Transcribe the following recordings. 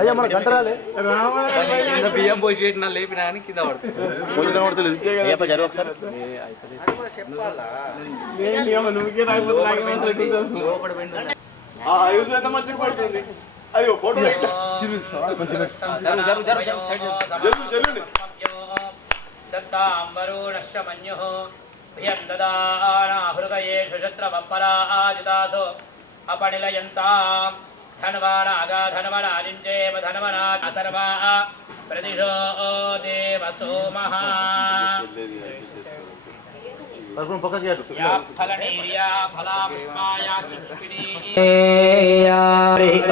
అయ్యా మన గంటరాలే బియ్యం పోసి పెట్టిన లేపినా అని కింద పడుతుంది. అయ్యో ఫోటో హృదయేషు अपनिलयन्तां धन्वानागा धन्वनादिञ्चेव धन्वना सर्वा प्रदिशो देव सोमः या फलनीर्या फलापुष्पाया चित्पिणी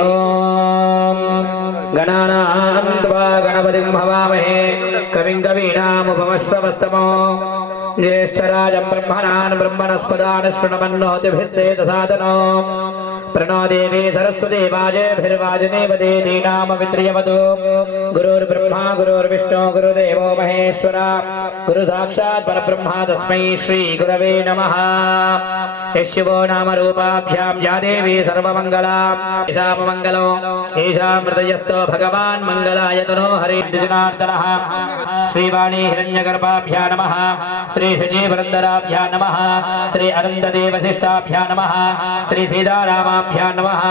ॐ गणानां त्वा गणपतिं भवामहे कविं कवीनामुपमश्रवस्तमो ज्येष्ठराजं ब्रह्मणान् ब्रह्मणस्पदान् शृण्वन्नोतिभिस्सेदसादनो प्रणो देवी सरस्वती वाजेभिर्वाजनेव देदीनामवित्र्यवतु गुरुर्ब्रह्मा गुरुर्विष्णु गुरुदेवो महेश्वर गुरु साक्षात् परब्रह्मा तस्मै श्री गुरवे नमः। यशिवो नाम रूपाभ्यां या देवी सर्वमङ्गला ईशामङ्गलो ईशां हृदयस्थो भगवान् मङ्गलाय तनो हरिर्जनार्दनः श्रीवाणी हिरण्यगर्भाभ्या नमः श्री शुचिवृन्दराभ्या नमः श्री अनन्तदेवशिष्टाभ्या नमः श्री सीतारामाभ्या नमः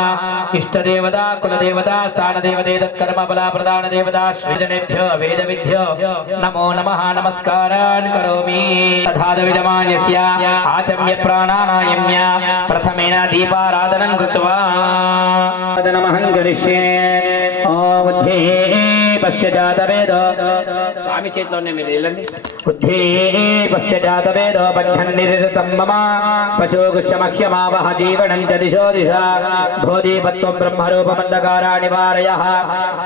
इष्टदेवता कुलदेवता स्थानदेवतेतत्कर्मफलप्रदानदेवता श्रीजनेभ्यो वेदविद्भ्यो नमो नमः नमस्कारान् करोमि। तथाविधमान्यस्य आचम्य प्राणानायम्य प्रथमेन दीपाराधनं कृत्वा नमः करिष्ये। पश्य जातवेद स्वामी చేతిలోనే మీరు వెళ్ళండి पश्य जातवेद बन्धन्निरतं मम पशुगुष्यमख्यमावह जीवनं च दिशो दिशा भोदीपत्वं ब्रह्मरूपमन्धकारा निवारयः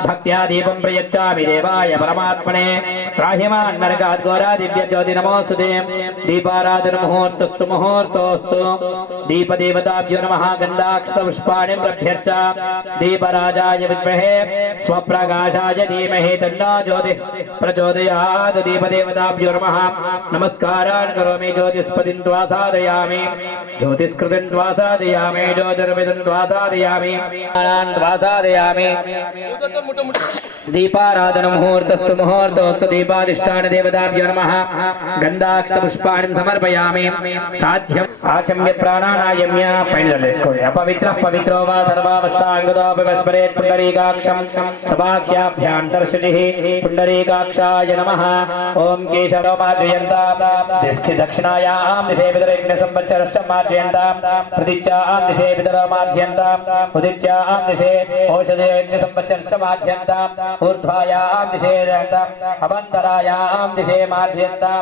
भक्त्या दीपं प्रयच्छामि देवाय परमात्मने त्राहिमान् नरकात् घोरादिव्यज्योति नमोऽस्तुते। दीपाराधन मुहूर्तस्तु मुहूर्तोऽस्तु दीपदेवताभ्यो नमः गन्धाक्षतपुष्पाणि प्रभ्यर्च दीपराजाय विद्महे स्वप्रकाशाय धीमहि तन्नो ज्योतिः प्रचोदयात्। दीपदेवताभ्यो नमः नमस्कारान् करोमि। ज्योतिष्पतिं त्वा साधयामि ज्योतिष्कृतं त्वा साधयामि ज्योतिर्विदं त्वा साधयामि त्वा साधयामि। दीपाराधन मुहूर्तस्तु मुहूर्तोस्तु दीपाधिष्ठान देवताभ्यो नमः गन्धाक्षतपुष्पाणि समर्पयामि। साध्यम् आचम्य प्राणानायम्य पैललेस्कोडि अपवित्रः पवित्रो वा सर्वावस्थाङ्गतोऽपि विस्मरेत् पुण्डरीकाक्षं सभाख्याभ्यान्तर्षजिः पुण्डरीकाक्षाय नमः। ओम केशवो मार्जयन्तां दिष्टि दक्षिणायां दिशे विदरयज्ञसंवत्सरश्च मार्जयन्तां प्रदिच्चां दिशे विदरो मार्जयन्तां उदिच्यां दिशे औषधयज्ञसंवत्सरश्च मार्जयन्तां ऊर्ध्वायां दिशे रयन्तां अवन्तरायां दिशे मार्जयन्तां।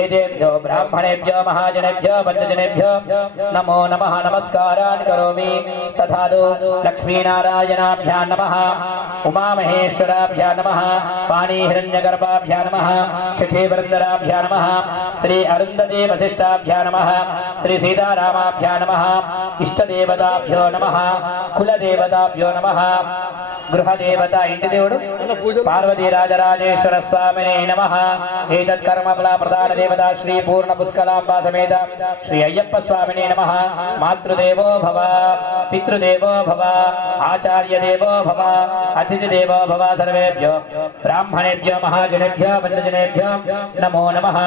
एतेभ्यो ब्राह्मणेभ्यो महाजनेभ्यो बन्धुजनेभ्यो नमो नमः नमस्कारान् करोमि। तथा लक्ष्मीनारायणाभ्यां नमः उमामहेश्वराभ्यां नमः पाणिहिरण्यगर्भाभ्यां नमः शचीवृन्दराभ्यां नमः श्री अरुन्धती वसिष्ठाभ्यां नमः श्री सीतारामाभ्यां नमः इष्टदेवताभ्यो नमः कुलदेवताभ्यो नमः। गृहदेवता इंटि देवुडु पार्वती राजराजेश्वर स्वामिने नमः। एतत्कर्मफल प्रदान देवता श्री पूर्ण पुष्कलांबा समेत श्री अय्यप्प स्वामिने नमः। मातृदेवो भव पितृदेवो भव आचार्य देवो भव अतिथि देवो भव। सर्वेभ्यो ब्राह्मणेभ्यो महाजनेभ्यो बन्धुजनेभ्यो नमो नमः।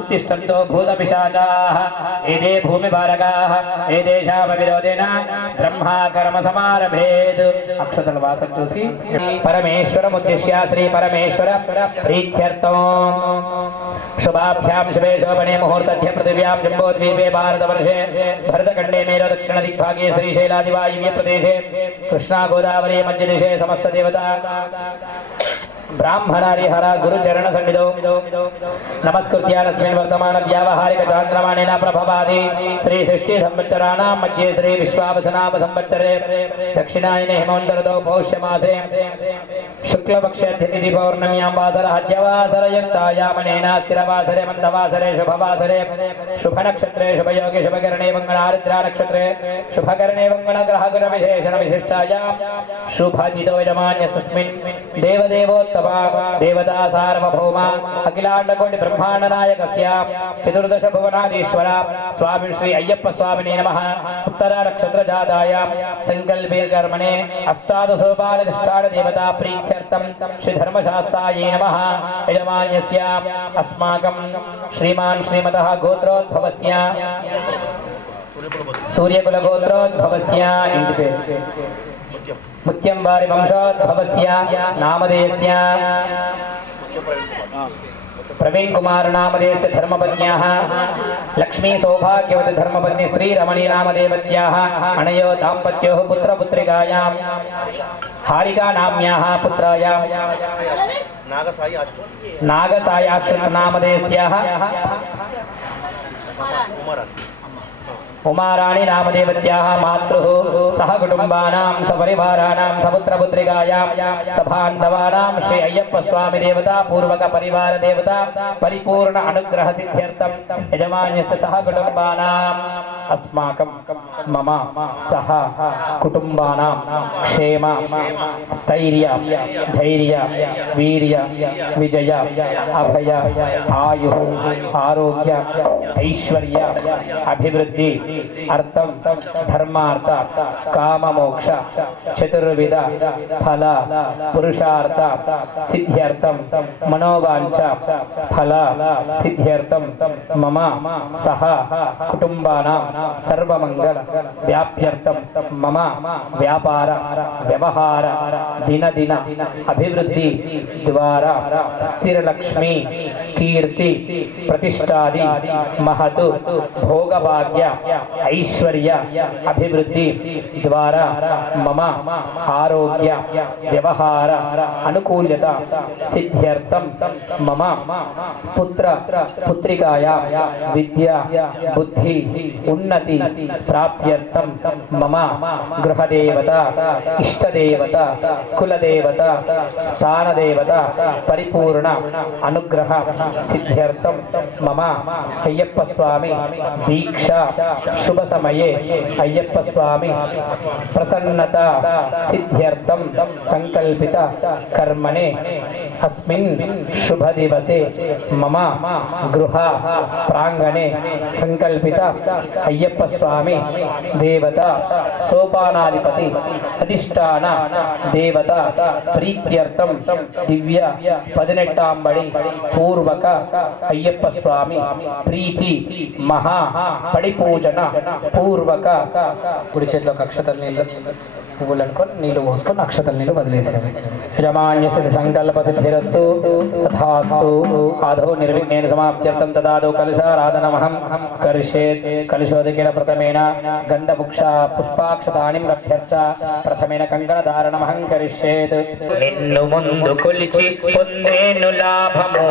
उत्तिष्ठन्तो भूतपिशाचाः एते भूमिभारकाः एतेषामविरोधेन ब्रह्मा कर्म समारभेत्। अक्षतलवासं चूसि परमेश्वरमुद्दिश्य श्री परमेश्वर प्रीत्यर्थं शुभाभ्यां शुभे शोभने मुहूर्तध्ये पृथिव्यां जम्बोद्वीपे भारतवर्षे भरतखण्डे मेरु दक्षिणदिग्भागे श्रीशैलादिवायव्य प्रदेशे कृष्णा गोदावरी मध्यदिशे समस्त देवता ब्राह्मणारिहर गुरुचरण सन्निधौ नमस्कृत्यास्मिन् वर्तमान व्यावहारिक चान्द्रमानेन प्रभवादि श्री षष्ठी संवत्सराणां मध्ये श्री विश्वावसनाम संवत्सरे दक्षिणायने हेमन्तर्दौ पौष्यमासे शुक्लपक्षतिथि पौर्णम्यां वासर हज्यवासरयुक्तायामनेन स्थिरवासरे मन्दवासरे शुभवासरे शुभनक्षत्रे शुभयोगे शुभकरणे वङ्गणारिद्रा नक्षत्रे शुभकरणे वङ्गणग्रहगुणविशेषण विशिष्टायां शुभजितो यजमान्यस्मिन् देवदेवोत्तम మహోత్సవ దేవతా సార్వభౌమ అఖిలాండకోటి బ్రహ్మాండ నాయకస్య చతుర్దశ భువనాధీశ్వర స్వామి శ్రీ అయ్యప్ప స్వామినే నమః. ఉత్తర నక్షత్ర జాతాయ సంకల్పే కర్మణే అష్టాదశోపాలనిష్టాన దేవతా ప్రీత్యర్థం శ్రీ ధర్మశాస్త్రాయే నమః. యజమాన్యస్య అస్మాకం శ్రీమాన్ శ్రీమతః గోత్రోద్భవస్య సూర్యకుల గోత్రోద్భవస్య ఇంటి పేరు ముత్యం వారి వంశోద్భవస్య నామధేయస్య ప్రవీణ్ కుమార్ నామధేయస్య ధర్మపత్న్యాః లక్ష్మీ సౌభాగ్యవతి ధర్మపత్ని శ్రీ రమణీ నామదేవత్యాః అనయో దాంపత్యోః పుత్రపుత్రికాయాం హారికా నామ్యాః పుత్రాయాం నాగసాయాశ్రుత నామధేయస్యాః ఉమారాణి నామదేవత్యాః మాతృః సహ కుటుంబానాం సపరివారాణాం సపుత్రపుత్రికాయాం సబాంధవానాం శ్రీ అయ్యప్ప స్వామి దేవతా పూర్వక పరివార దేవతా పరిపూర్ణ అనుగ్రహ సిద్ధ్యర్థం యజమాన్యస్య సహ కుటుంబానాం అస్మాకం మమ సహ కుటుంబానాం క్షేమ స్థైర్య ధైర్య వీర్య విజయ అభయ ఆయు ఆరోగ్య ఐశ్వర్య అభివృద్ధి అర్థం ధర్మార్థ కామమోక్ష చతుర్విధ ఫల పురుషార్థ సిద్ధ్యర్థం మనోవాంఛ ఫల సిద్ధ్యర్థం మమ సహ కుటుంబానాం సర్వమంగళ వ్యాప్యర్థం మమ వ్యాపార వ్యవహార దినదిన అభివృద్ధి ద్వారా స్థిరలక్ష్మి కీర్తి ప్రతిష్టాది మహతు భోగభాగ్య ఐశ్వర్య అభివృద్ధి ద్వారా మమ ఆరోగ్య వ్యవహార అనుకూల్యత సిద్ధ్యర్థం మమ పుత్ర పుత్రికాయా విద్య బుద్ధి ఉన్నతి ప్రాప్త్యర్థం మమ గృహదేవత ఇష్టదేవత కులదేవత స్థానదేవత పరిపూర్ణ అనుగ్రహ సిద్ధ్యర్థం మమ అయ్యప్ప స్వామి దీక్ష శుభ సమయే అయ్యప్ప స్వామి ప్రసన్నత సిద్ధ్యర్థం సంకల్పిత కర్మణే అస్మిన్ శుభ దివసే మమ గృహ ప్రాంగణే సంకల్పిత అయ్యప్ప స్వామి దేవత సోపానాధిపతి అధిష్టాన దేవత ప్రీత్యర్థం దివ్య 18 పూర్వక అయ్యప్ప స్వామి ప్రీతి మహా పడిపూజన పూర్వక కుడి చేతిలో అక్షతల నీళ్ళు పువ్వులు అనుకొని నీళ్లు పోసుకొని అక్షతల నీళ్ళు వదిలేసారు. యజమాన్యస్య సంకల్ప సిద్ధిరస్తు తథాస్తు. ఆదో నిర్విఘ్నేన సమాప్త్యర్థం తదాదో కలశారాధనమహం కరిష్యేత్. కలశోదకేన ప్రథమేన గంధపుక్ష పుష్పాక్షతాని రభ్యర్చ ప్రథమేన కంకణధారణమహం కరిష్యేత్. నిన్ను ముందు కొలిచి పొందేను లాభము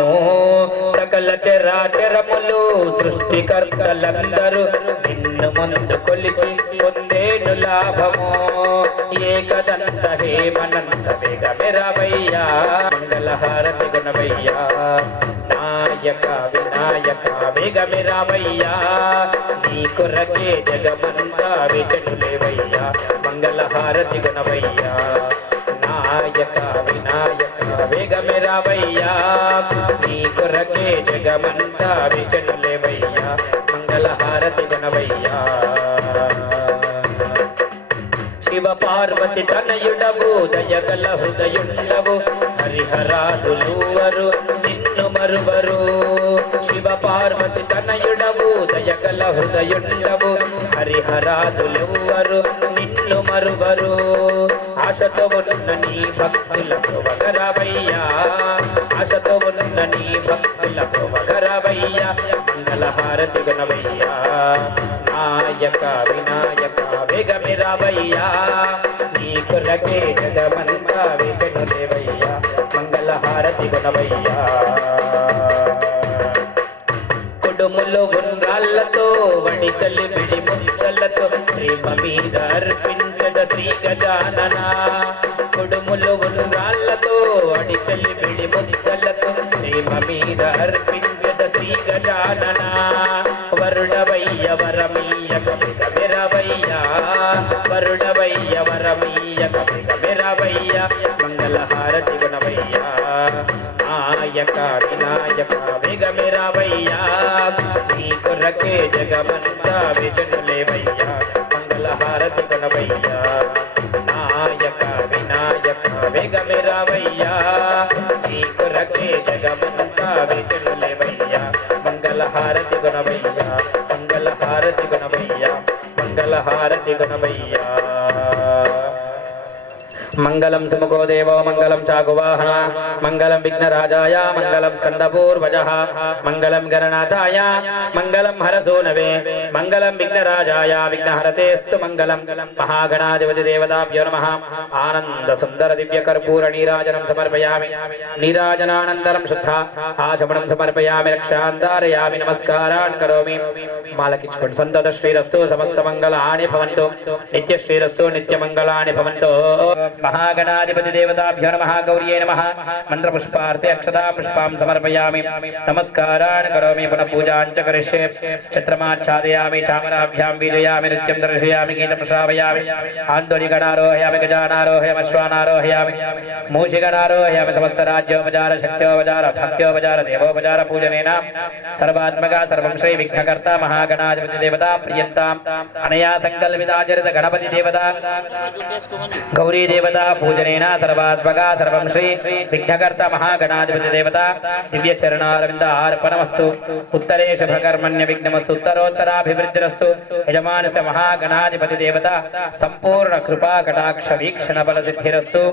సకల చరాచరములు సృష్టికర్తలందరూ నిన్ను ముందు కొలిచి పొందేను లాభము ఏకదంత హేమనంద వేగమెరవయ్యా మంగళహారతి గుణవయ్యా నాయక వినాయక వేగమెరవయ్యా నీ కొరకే జగమంతా విచనులేవయ్యా మంగళహారతి గుణవయ్యా నాయక వినాయక వేగమెరవయ్యా నీ కొరకే జగమంతా విచనులేవయ్యా మంగళహారతి గుణవయ్యా. శివ పార్వతి తనయుడవు దయగల హృదయుండవు హరిహరాదులువరు నిన్ను మరువరు. శివ పార్వతి తనయుడవు దయగల హృదయుండవు హరిహరాదులువరు నిన్ను మరువరు. ఆశతో ఉన్న నీ భక్తులకు వగరవయ్యా ఆశతో ఉన్న నీ భక్తులకు వగరవయ్యా మంగళహారతి గుణవయ్యా నాయక వినాయక వేగమెరవయ్యా నీ కొరకే జగమంతా విచనులేవయ్యా మంగళహారతి గుణవయ్యా. కుడుములు ఉండ్రాళ్ళతో వడి చల్లి విడి ముద్దలతో ప్రేమ మీద అర్పించద శ్రీ గజానన. కుడుములు ఉండ్రాళ్ళతో వడి చల్లి విడి ముద్దలతో ప్రేమ మీద అర్పించద శ్రీ గజానన. వరుడవయ్య వరమీయ కవిరవయ్యా వరుడవయ్య వరమీయ కవిరవయ్య మంగళహారతి గుణవయ్యా నాయక వినాయక వేగమిరావయ్యా నీ కొరకే జగమంతా విజనులేవయ్యా మంగళహారతి కొనవయ్యా నాయక వినాయక వేగమిరావయ్యా నీ కొరకే జగమంతా విజనులేవయ్యా మంగళహారతి కొనవయ్యా మంగళహారతి కొనవయ్యా మంగళహారతి కొనవయ్యా మంగళం సుముఖో దేవో మంగళం చాగువాహన మంగళం విఘ్నరాజాయ మంగళం స్కందపూర్వజః మంగళం గణనాథాయ మంగళం హరసోనవే మంగళం విఘ్నరాజాయ విఘ్నహరతేస్తు మంగళం మహాగణాధిపతి దేవతాభ్యో నమః ఆనంద సుందర దివ్య కర్పూర నీరాజనం సమర్పయామి నీరాజనానంతరం శుద్ధ ఆచమనం సమర్పయామి రక్షాంధారయామి నమస్కారాన్ కరోమి మాలకిచ్చుకోండి సంతత శ్రీరస్తు సమస్త మంగళాని భవంతు నిత్య శ్రీరస్తు నిత్య మంగళాని భవంతు महागणाधिपति देवताभ्यो नमः गौर्यै नमः मंत्र पुष्पार्थे अक्षता पुष्पां समर्पयामि नमस्कारान् करोमि पुनः पूजां च करिष्ये छत्रमाच्छादयामि चामराभ्यां बीजयामि नृत्यं दर्शयामि गीतं श्रावयामि आन्दोलिगणारोहयामि गजानारोहयामि अश्वानारोहयामि मूषिगणारोहयामि समस्त राज्योपचार शक्त्योपचार भक्त्योपचार देवोपचार पूजनेन सर्वात्मका सर्वं श्री विघ्नकर्ता महागणाधिपति देवता प्रियन्ताम् अनया संकल्पिताचरित गणपति देवता गौरी देवता पूजनेन सर्वात्मका सर्वं श्री विघ्नकर्ता महागणाधिपति देवता दिव्य चरणारविंद अर्पणमस्तु उत्तरे शुभकर्मण्य विघ्नमस्तु उत्तरोत्तराभिवृद्धिरस्तु यजमानस्य महागणाधिपति देवता संपूर्ण कृपा कटाक्ष वीक्षण बल सिद्धिरस्तु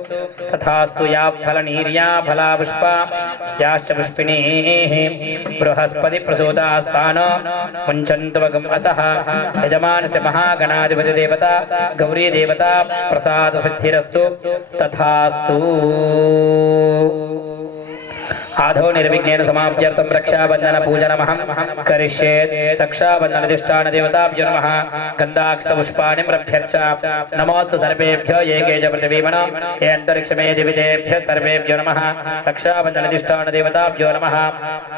तथास्तु या फलनीर्या फला पुष्पा याश्च पुष्पिणीः बृहस्पति प्रसूता सानो मुञ्चन्तवगम् असः यजमानस्य महागणाधिपति देवता गौरी देवता प्रसाद सिद्धिरस्तु तथास्तु आधो निर्विघ्नेन समाप्त्यर्थं रक्षाबंधन पूजनमहं करिष्ये रक्षाबंधनाधिष्ठान देवताभ्यो नमः गन्धाक्षत पुष्पाणि प्रभ्यर्च नमोस्तु सर्वेभ्यो एके च पृथिवीमन ये अन्तरिक्षमे जीवितेभ्यः सर्वेभ्यो नमः रक्षाबंधनाधिष्ठान देवताभ्यो नमः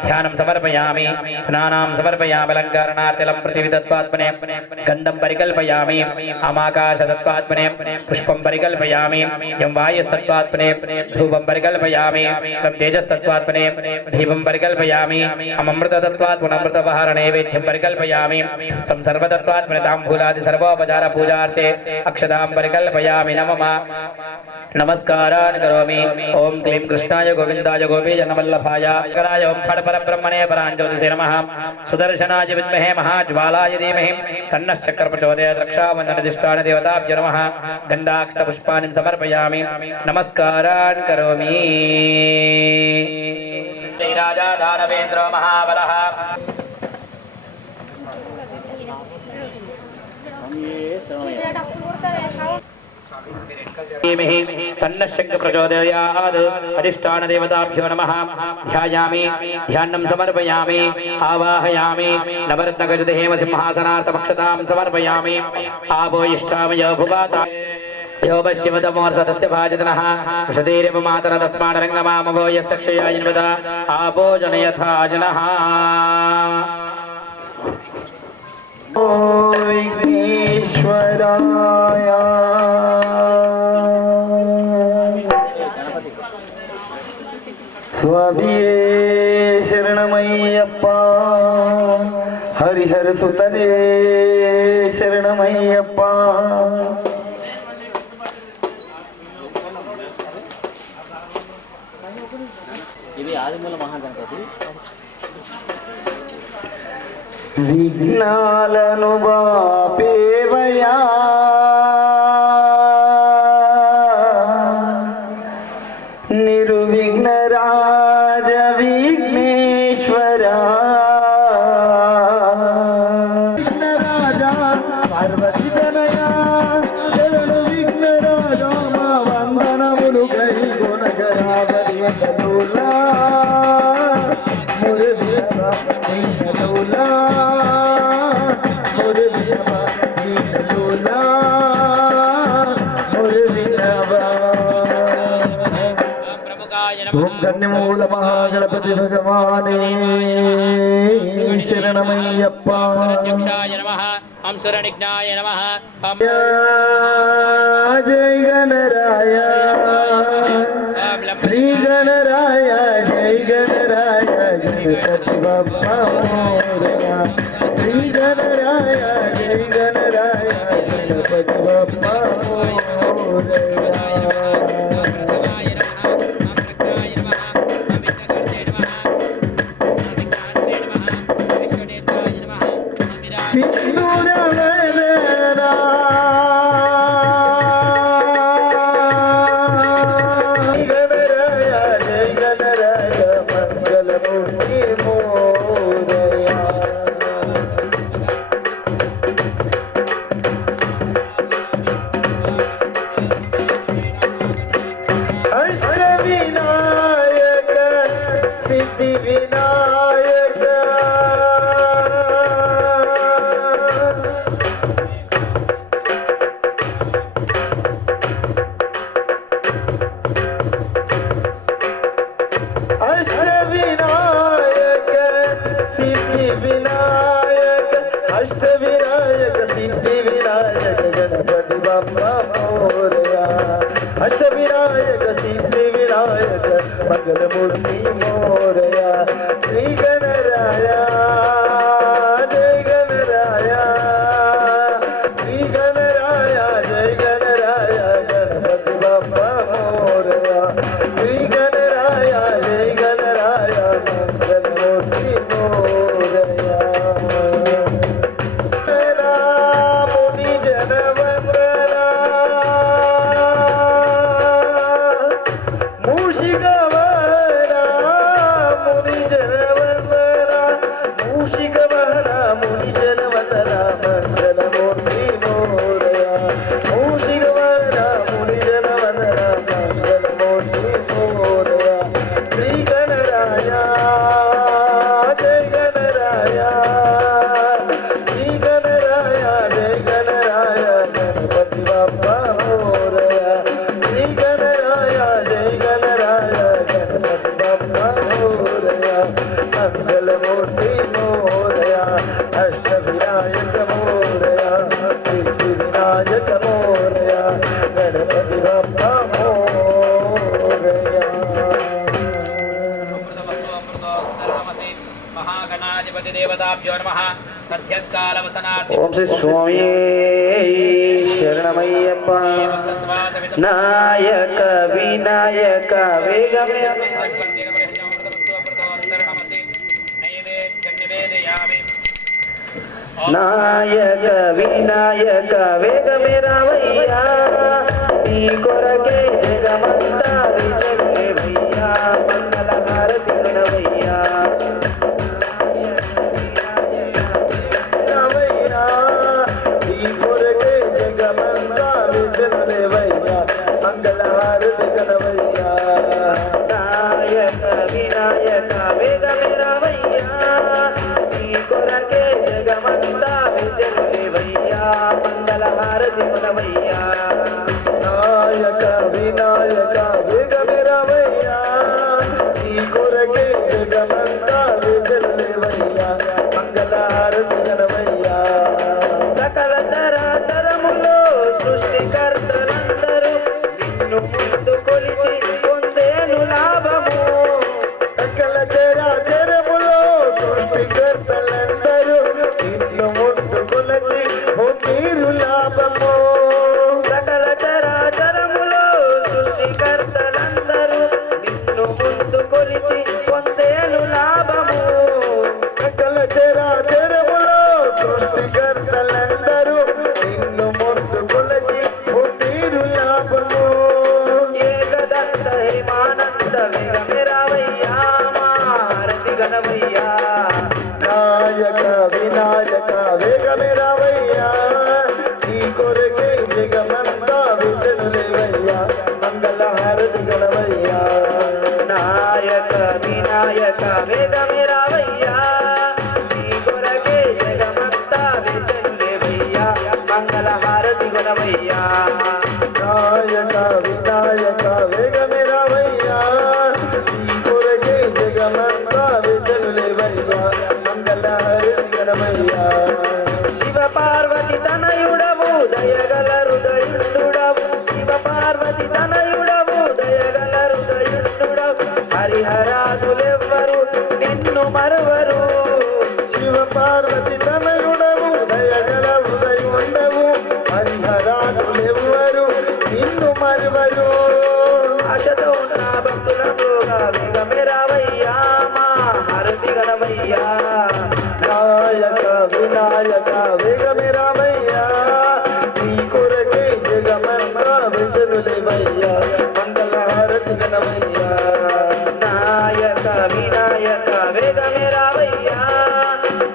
ध्यानं समर्पयामि स्नानां समर्पयामि अलङ्कारणार्थं पृथिवीतत्त्वात्मने गन्धं परिकल्पयामि आमाकाशतत्त्वात्मने पुष्पं परिकल्पयामि यं वायुस्तत्त्वात्मने धूपं परिकल्पयामि तेजस्तत्त्वात्मने दीपं परिकल्पयामि अमृततत्त्वात्मनमृतपहार नैवेद्यं परिकल्पयामि संसर्वतत्त्वात्मने ताम्बूलादि सर्वोपचार पूजार्थे अक्षतां परिकल्पयामि नमः नमस्कारान् करोमि ओम क्लीं कृष्णाय गोविन्दाय गोपीजनवल्लभाय कराय ओम फट् परब्रह्मणे पराञ्ज्योतिषे नमः सुदर्शनाय विद्महे महाज्वालाय धीमहि तन्नः चक्रः प्रचोदयात् रक्षाबन्धनाधिष्ठान देवताभ्यो नमः गन्धाक्षतपुष्पाणि समर्पयामि नमस्कारान् करोमि जय राजा दानवेन्द्रो महाबलः तन्नः शक्तिः प्रचोदयात् अधिष्ठान देवताभ्यो नमः ध्यायामि ध्यानं समर्पयामि आवाहयामि नवरत्नगजते हेमसिंहासनार्थमक्षतां समर्पयामि आभोयिष्ठामयो भुवाता यो पश्यवदमोर्सदस्य भाजतनः वृषधीरिवमातर तस्माडरङ्गमामभो यस्य क्षयायिन्वदा आपो जनयथा जनः ओ विघ्नेश्वराय स्वाभिये शरणमय्यप्पा हरिहर सुतने शरणमय्यप्पा ఇది ఆదిమూల మహాగణపతి విఘ్నాలను బాపేవయా నిర్విఘ్న రాజ విఘ్నేశ్వరా విఘ్నరాజా పార్వతి తనయా శరణు విఘ్నరాజా మా వందనములు గై గుణగరావరి వందనులా మురళిరవ దీనలోలా మురళిరవ దీనలోలా మురళిరవ ఓం కన్యమూల మహాగణపతి భగవానే శరణమయ్యప్ప अध्यक्षाय नमः ओम सुरनिज्ञाय नमः जय गणराय श्री गणराय जय गणराय बाप्पा मोरया श्री गणराय जय गणराय गणपति बाप्पा मोरया सिंदूर वदना गणराय जय गणराय मंगलमूर्ति मोरया अष्टविनायक सिद्धिविनायक अष्टविनायक सिद्धिविनायक गणपति बाप्पा मोरया अष्टविनायक सिद्धिविनायक मंगलमूर्ति मोरया श्री गणराय जय गणराय श्री गणराय जय गणराय गणपति बाप्पा मोरया श्री गणराय जय गणराय मंगलमूर्ति मोरया मुनि जन वंदना मूषिकवाहना मुनि जन वंदना मूषिकवाहना मुनि जन वंदना मंगलमूर्ति मोरया मूषिकवाहना मुनि जन वंदना मंगलमूर्ति मोरया श्री गणराय जय गणराय श्री गणराय जय गणराय गणपति बाप्पा मोरया श्री गणराय जय गणराय गणपति बाप्पा मोरया मंगलमूर्ति मोरया अष्टविनायक मोरया सिद्धिविनायक मोरया गणपति बाप्पा मोरया महागणाधिपति देवताभ्यो नमः सद्यस्कालवसनार्थे ఓం శ్రీ స్వామి శరణమయ్యప్ప నాయక వినాయక వేగమే నాయక వినాయక వేగమే రావయ్యా నీ కొరకే జగమంతా విజయమయ్యా మంగళ హారతి గణవయ్యా रावैया ई पुरके जगमंता विचलने वैया मंगल हारति गणवैया నాయక వినాయక వేగమే రావయ్యా నీ కొరకే జగమంతా విజయమయ్యా మంగళ హారతి గణవయ్యా नायक विनायक वेग मेरा ఆశతో ఉన్న భక్తులతోగా వేగమే రావయ్యా మా హారతి గణవయ్యా నాయక వినాయక వేగమే రావయ్యా నీ కొరకే జగమంతా వెంచనులేవయ్యా మంగళ హారతి గణవయ్యా నాయక వినాయక వేగమే రావయ్యా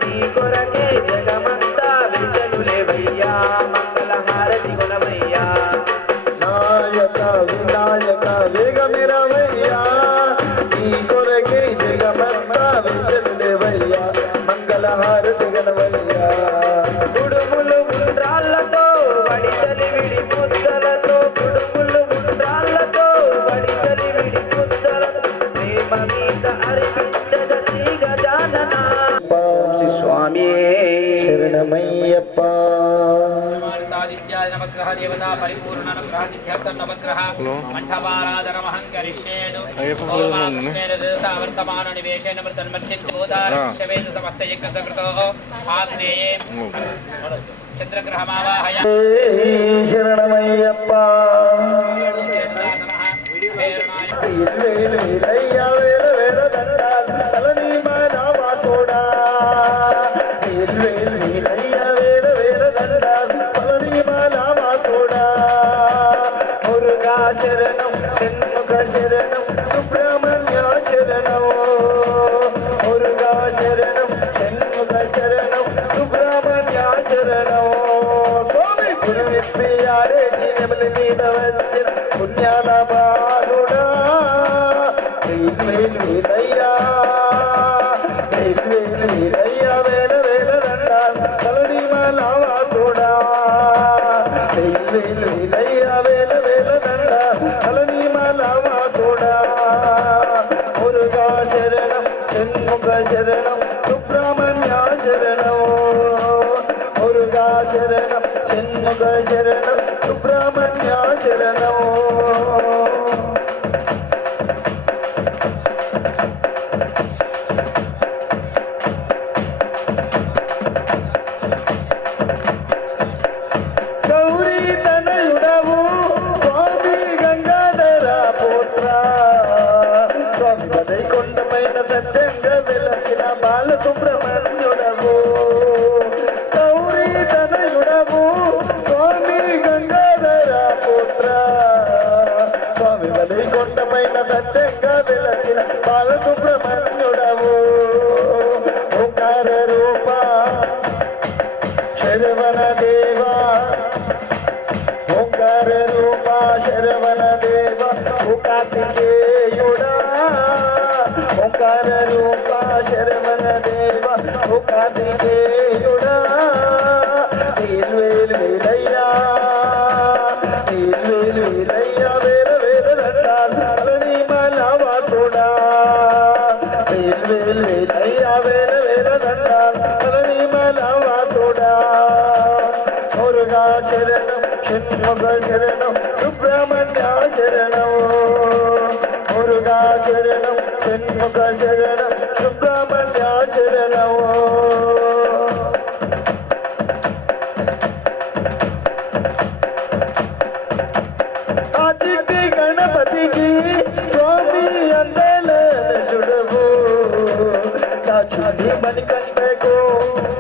నీ కొరకే జగమంతా వెంచనులేవయ్యా మంగళ హారతి గణవయ్యా నాయక వినాయక వేగమే రావయ్యా నీ కొరకే జగమంతా వెంచనులేవయ్యా మంగళ హారతి గణవయ్యా కుడుములు ఉండ్రాళ్ళతో వడి చలివిడి ముద్దలతో కుడుములు ఉండ్రాళ్ళతో వడి చలివిడి ముద్దలతో ప్రేమ మీద అర్పించద శ్రీ గజానన స్వామి శరణమయ్యప్ప సాదిత్యాయ నవగ్రహ దేవతా పరిపూర్ణ నవగ్రహ సిద్ధ్యర్థం నవగ్రహ మంఠపారాధనమహం కరిష్యేను వర్తమాన నివేశేన మృతన్మర్చిత్యోదారక్షవేద సమస్త యజ్ఞ సకృతో ఆగ్నేయే చంద్రగ్రహమావాహయ శరణమయ్యప్ప వేలయ్యా వేల వేల దండాలు తలని మానవా తోడా వేలయ్యా వేల వేల దండాలు తలని మానవా తోడా మురుగా శరణం షణ్ముఖ శరణం సుబ్రహ్మణ్య శరణం మురుగా శరణం షణ్ముఖ శరణం సుబ్రహ్మణ్య శరణం స్వామి పురువిప్పి ఆడేటి నెమలి మీద వచ్చిన పుణ్యాల బాలుడా వేలయ్యా వేలయ్యా వేల వేల దండాలు తలని మానవా తోడా వేలయ్యా వేల వేల దండాలు తలని మానవా తోడా మురుగా శరణం షణ్ముఖ శరణం సుబ్రహ్మణ్య శరణం మురుగా శరణం షణ్ముఖ శరణం సుబ్రహ్మణ్య శరణం గౌరీ తనయుడవు స్వామి గంగాధర పుత్ర స్వామి పదై కొండపైన సత్యంగా వెలసిన బాల సుబ్రహ్మణ్యుడవు గౌరీ తనయుడవు స్వామి గంగాధర పుత్ర స్వామి పదై కొండపైన సత్యంగా వెలసిన బాల సుబ్రహ్మణ్యుడవు ఓంకార రూప శరవణ దేవా ఓంకార రూప శరవణ దేవ కార్తికేయుడా ఓంకార రూప శరవణ దేవ కార్తికేయుడా వేలయ్యా వేలయ్యా వేల వేల దండాలు తలని మానవా తోడా వేలయ్యా వేల వేల దండాలు తలని మానవా తోడా మురుగా శరణం షణ్ముఖ శరణం సుబ్రహ్మణ్య శరణం మురుగా శరణం షణ్ముఖ శరణం సుబ్రహ్మణ్య శరణం ఆ చిట్టి గణపతికి స్వామి అందలను చుడవు దాచిని మణికంఠకు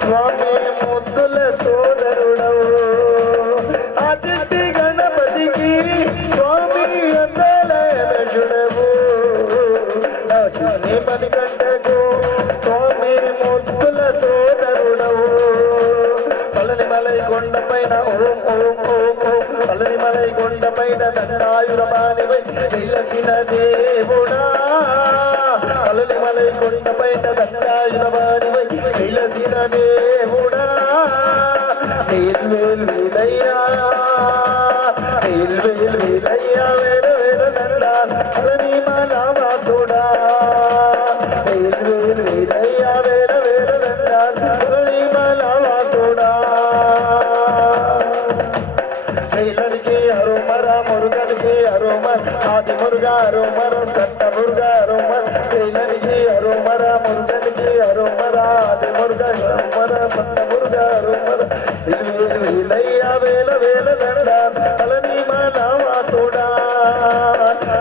స్వామి ముద్దుల సోదరుడవు ఆ చిట్టి గణపతికి స్వామి అందలను చుడవు దాచిని మణికంఠకు స్వామి ముద్దుల సోదరుడవు పళనిమలై కొండపైన ఓం ఓం ఓం ఓం పళనిమలై కొండపైన దండాయుధమానివై వెలసిన దేవుడా పళనిమలై కొండపైన దండాయుధమానివై వెలసిన దేవుడా వేలయ్యా వేలయ్యా వేల వేల దండాలు పళని మానవా తోడా వేలయ్యా వేల వేల దండాలు పళని మానవా తోడా వేలనికి అరుమర మురుగనికి అరుమర ఆది మురుగా అరుమర కట్ట మురుగా అరుమర వేలనికి అరుమర మురుగనికి అరుమర ఆది మురుగా అరుమర కట్ట మురుగా అరుమర వేలయ్యా వేల వేల దండాలు పళని మానవా తోడా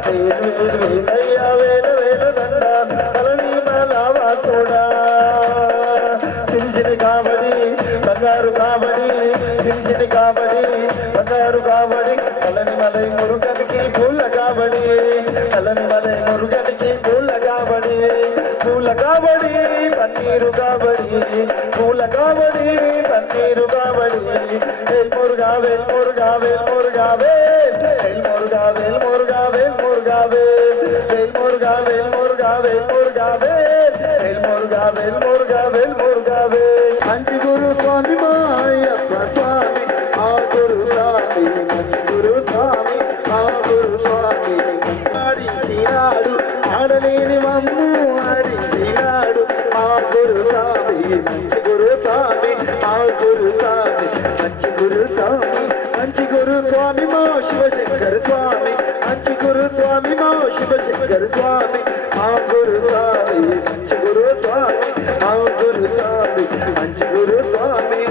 వేలు వేలు వేలయ్యా వేల వేల దండ పళని మలవాసుడా చిలిసిని కాబడి బంగారు కాబడి చిలిసిని కాబడి బంగారు కాబడి పళని మలై మురుగనికి పూల కాబడి పళని మలై మురుగనికి పూల కాబడి పూల కాబడి పన్నీరు కాబడి పూల కాబడి పన్నీరు కాబడి వేల్ మురుగా వేల్ మురుగా వేల్ మురుగా వేల్ మురుగా వేల్ మురుగా వేల్ మురుగా వేల్ మురుగా వేల్ మురుగా వేల్ మురుగా వేల్ మురుగా వేల్ మురుగా వేల్ మురుగా వేల్ మంచి గురు స్వామి మాయప్ప స్వామి ఆ గురు స్వామి మంచి గురు స్వామి ఆ గురు స్వామి ఆడించినాడు ఆడలేని మమ్ము ఆడించినాడు ఆ గురు స్వామి మంచి గురు స్వామి ఆ గురు స్వామి మంచి గురు స్వామి మంచి గురు స్వామి మా శివశంకర స్వామి మంచి గురు స్వామి మా శివశంకర స్వామి ఆ గురు స్వామి మంచి గురు స్వామి ఆ గురు స్వామి మంచి గురు స్వామి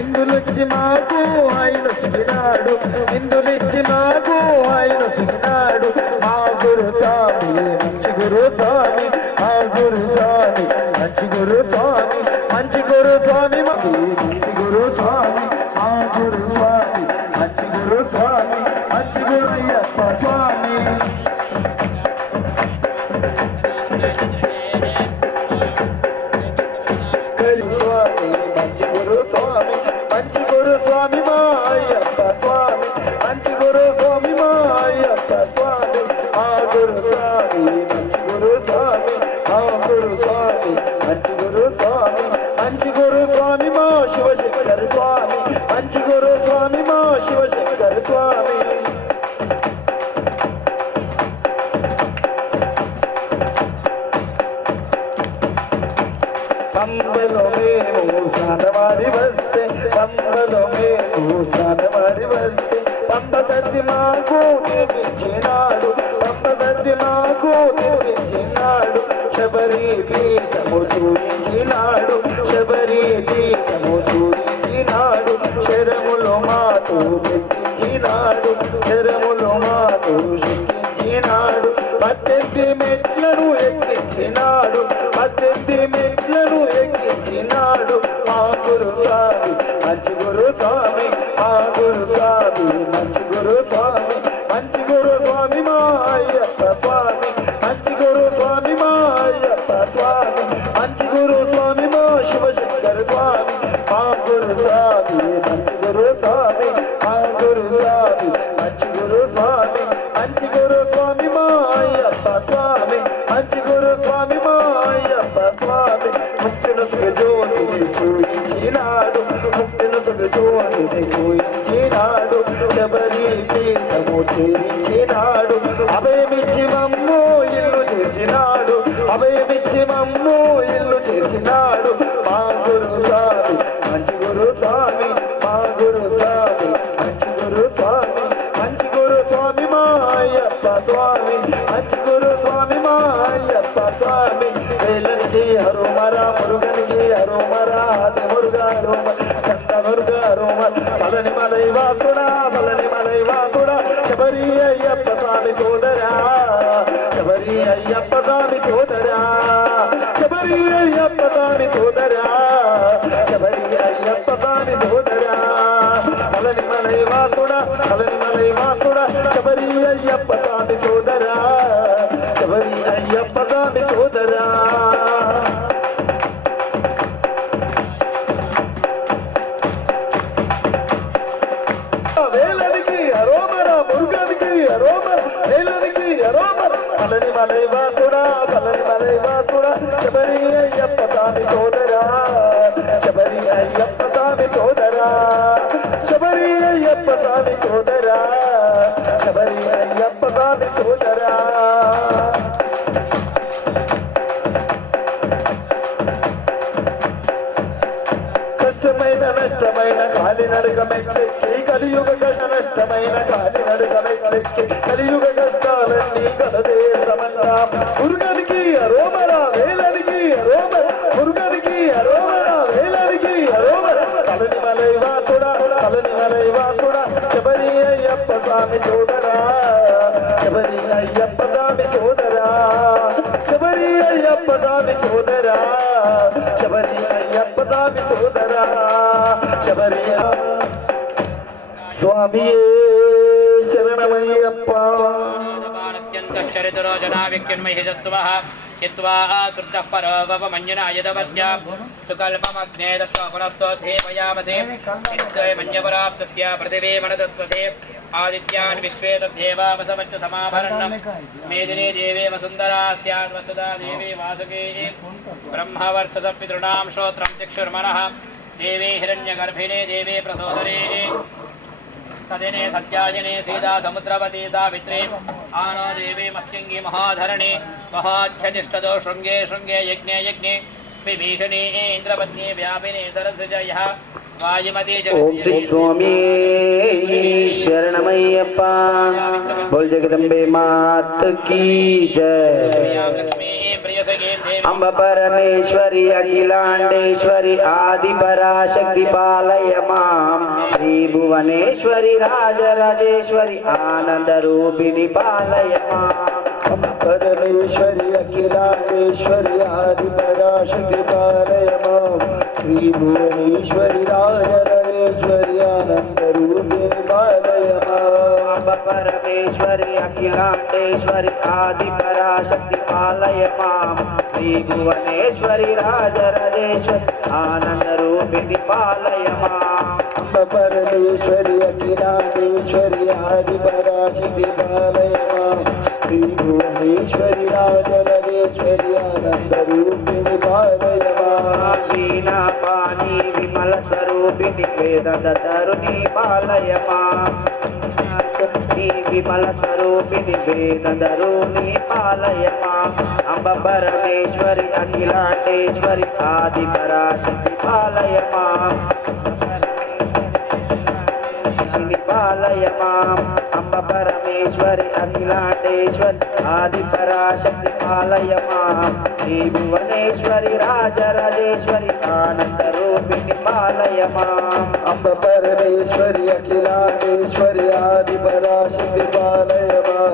ఇందులొచ్చి మాకు ఆయన సిగినాడు ఇందులిచ్చి మాకు ఆయన సిగినాడు మా గురు స్వామి మంచి గురు స్వామి ఆ గురు స్వామి మంచి గురు స్వామి మంచి గురు స్వామి మంచి గురు స్వామి ఆ గురు స్వామి మంచి గురు స్వామి మంచి గురు అయ్యప్ప స్వామి మంచి గురు స్వామి మంచి గురు స్వామి మా అయ్యప్ప స్వామి మంచి గురు స్వామి మా అయ్యప్ప స్వామి ఆ గురు స్వామి మంచి గురు స్వామి ఆ గురు స్వామి మంచి గురు స్వామి మంచి గురు స్వామి మా శివశంకర స్వామి మంచి గురు స్వామి మా శివశంకర స్వామి పంబలో మేము స్నానమాడి వస్తే పంబలో మేము స్నానమాడి వస్తే పంబ తద్ది మాకు నిర్మించినాడు పంబ తద్ది మాకు నిర్మించినాడు శబరి పీఠము చూపించినాడు శబరి పీఠము చూపించినాడు శరములో మాతో ఎక్కించినాడు శరములో మాతో ఎక్కించినాడు 18 మెట్లను ఎక్కించినాడు 18 మెట్లను ఎక్కించినాడు మా గురు స్వామి మంచి గురు స్వామి మా గురు స్వామి మంచి గురు స్వామి మంచి గురు స్వామి మా అయ్యప్ప స్వామి మంచి గురు స్వామి మా అయ్యప్ప స్వామి మంచి గురు స్వామి మా శివశంకర స్వామి మా గురు స్వామి మంచి గురు స్వామి మా గురు స్వామి మంచి గురు స్వామి మంచి గురు స్వామి మా అయ్యప్ప స్వామి మంచి గురు స్వామి మా అయ్యప్ప స్వామి ముక్తిను సుఖజ్యోతిని చూయించినాడు ముక్తిను సుఖజ్యోతిని చూయించినాడు శబరి పీఠము చేయించినాడు అభయమిచ్చి మమ్ము ఇల్లు చేర్చినాడు అభయమిచ్చి మమ్ము ఇల్లు చేర్చినాడు మా గురు స్వామి మంచి గురు స్వామి మా గురు స్వామి మంచి గురు స్వామి మంచి గురు స్వామి మా అయ్యప్ప స్వామి మంచి గురు స్వామి మా అయ్యప్ప స్వామి వేలనికి హరుమర మురుగనికి హరుమర ఆది మురుగ హరుమర చంద మురుగ హరుమర పళని మలై వాసుడా పళని మలై వాసుడా శబరి అయ్యప్ప స్వామి సోదరా శబరి అయ్యప్ప స్వామి సోదరా శబరి అయ్యప్ప స్వామి సోదరా శబరి అయ్యప్ప స్వామి సోదరా పళని మలై వాసుడా పళని మలై వాసుడా శబరి అయ్యప్ప స్వామి సోదరా శబరి అయ్యప్ప స్వామి సోదరా వేలనికి అరోమర మురుగనికి అరోమర వేలనికి అరోమర పళని మలై వాసుడా పళని మలై వాసుడా శబరి అయ్యప్ప స్వామి సోదరా శబరి అయ్యప్ప స్వామి సోదరా శబరి అయ్యప్ప స్వామి సోదరా శబరి అయ్యప్ప స్వామి సోదరా కష్టమైన నష్టమైన కాలినడక మెక్కెక్కి కలియుగ కష్ట నష్టమైన కాలినడక మెక్కెక్కి కలియుగ కష్టాలన్నీ కలదే ప్రమన్నా మురుగనికి అరోమర వేలనికి అరోమర మురుగనికి అరోమర వేలనికి అరోమర పళని మలై వాసుడా పళని మలై వాసుడా శబరి అయ్యప్ప స్వామి సోదరా సోదరా శబరి అయ్యప్ప స్వామి సోదరా శబరి స్వామియే శరణమయ్యప్ప చరితరోజనా వ్యక్తిర్మహిషస్వః హిత్వా కృతః పరోపమన్యునా యదవద్య సుకల్పమగ్నే దత్వా పునస్తోద్ధేపయామసే నిత్యై మన్యపరాప్తస్య పృథివీ మనదత్వసే ఆదిత్యాన్ విశ్వే తద్దేవామసవచ్చ సమాభరణం మేదినీ దేవే వసుంధరా స్యాత్ వసుదా దేవీ వాసుకీ బ్రహ్మవర్షస పితॄణాం శ్రోత్రం చక్షుర్మనః దేవీ హిరణ్యగర్భిణే దేవీ ప్రసోదరే सदिने सत्याजिने सीता समुद्रवती सावित्री आनो देवी मह्यंगी महाधरणी महाच्छतिष्ठदो शृंगे शृंगे यज्ञे यज्ञे विभीषणी इंद्रपत्नी व्यापिनी सरसजयः वायुमती ओम श्री स्वामी शरणमय्यप्पा बोल जगदम्बे मात की जय। लक्ष्मी प्रियसखी देवी अंब परमेश्वरी अखिलांडेश्वरी आदि पराशक्ति पालय मां श्री भुवनेश्वरी राजराजेश्वरी आनंद रूपिणी पालय मां परमेश्वरी अखिलांडेश्वरी आदि पराशक्ति पालय मां श्री भुवनेश्वरी राजराजेश्वरी आनंद रूपिणी पालय मां अंब परमेश्वरी अखिलांडेश्वरी आदि पराशक्ति पालय मां श्री भुवनेश्वरी राजराजेश्वरी आनंद रूपिणी पालय मां परमेश्वरी अखिलांडेश्वरी आदि पराशक्ति पालय मां श्री भुवनेश्वरी राजराजेश्वरी आनंद रूपिणी पालय मां वीणा पानी विमल स्वरूपिणी वेदांत तरुणी पालय मां विमल स्वरूपिणी वेदांत तरुणी पालय मां अंब परमेश्वरी अखिलांडेश्वरी आदि पराशक्ति पालय मां पालय मां अंब परमेश्वरी अखिलांडेश्वरी आदि पराशक्ति पालय मां श्री भुवनेश्वरी राजराजेश्वरी आनंद रूपिणी पालय मां अंब परमेश्वरी अखिलांडेश्वरी आदि पराशक्ति पालय मां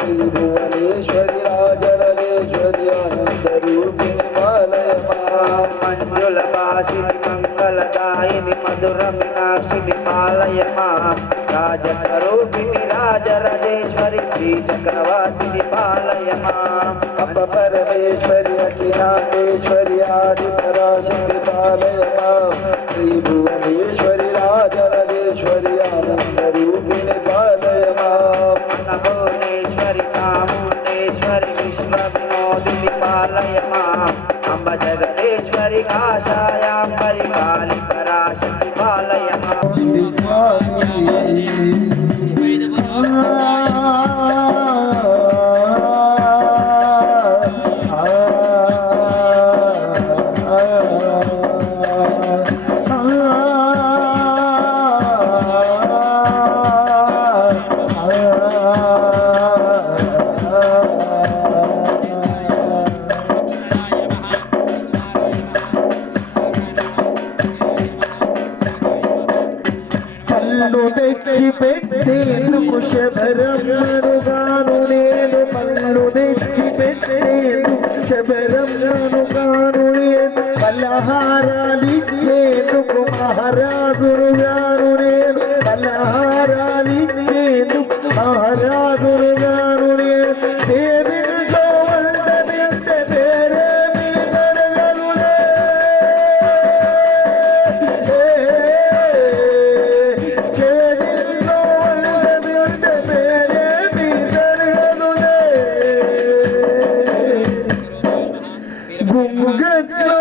श्री भुवनेश्वरी राजराजेश्वरी आनंद रूपिणी पालय मां मंजुल वासिनी मंगलदायिनी मधुर मीनाक्षिणी पालय मां राजस्वरूपिणी राजराजेश्वरी श्री चक्रवासिनी पालय मां अंब परमेश्वरी अखिलांडेश्वरी आदि पराशक्ति पालय मां श्री भुवनेश्वरी राजराजेश्वरी आनंद रूपिणी पालय मां अन्नपूर्णेश्वरी चामुंडेश्वरी विश्व विनोदिनी पालय मां अंब जगदेश्वरी काशायां परिकाली पराशक्ति पालय मां పళ్ళు తెచ్చి పెట్టేందుకు శబరమ్మను నేను పళ్ళు తెచ్చి పెట్టేందుకు శబరమ్మను నేను పలహారాలిచ్చేందుకు మహారాజులు గారు నేను పలహారాలిచ్చేందుకు మహారాజులు గారు నేను దేవిలో వంటనంటే వేరే మీ నరగలులే దేవిలో వంటనంటే వేరే మీ నరగలులే గుంగట్లో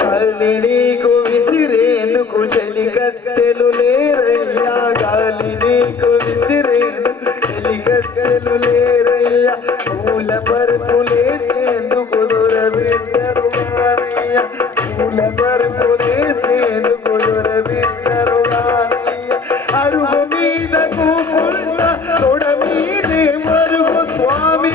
గాలి నీకు విసిరేందుకు చెలికత్తెలు లేరయ్యా గాలి నీకు విసిరేందుకు చెలికత్తెలు లేరయ్యా పూల పరుపులేసేందుకు దొరబిడ్డరు గానయ్యా పూల పరుపులేసేందుకు దొరబిడ్డరు గానయ్యా అరుగు మీద కూకుంట తొడ మీదే మరుగు స్వామి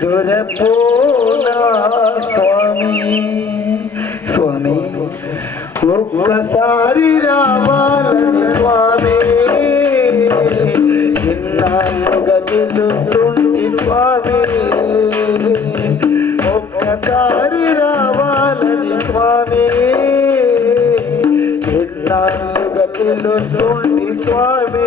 దొరపోనా స్వామి స్వామి ఒక్కసారి రావాలని స్వామి ఇన్నాళ్ళుగా పిలుస్తుంటి స్వామి ఒక్కసారి రావాలని స్వామి ఇన్నాళ్ళుగా పిలుస్తుంటి స్వామి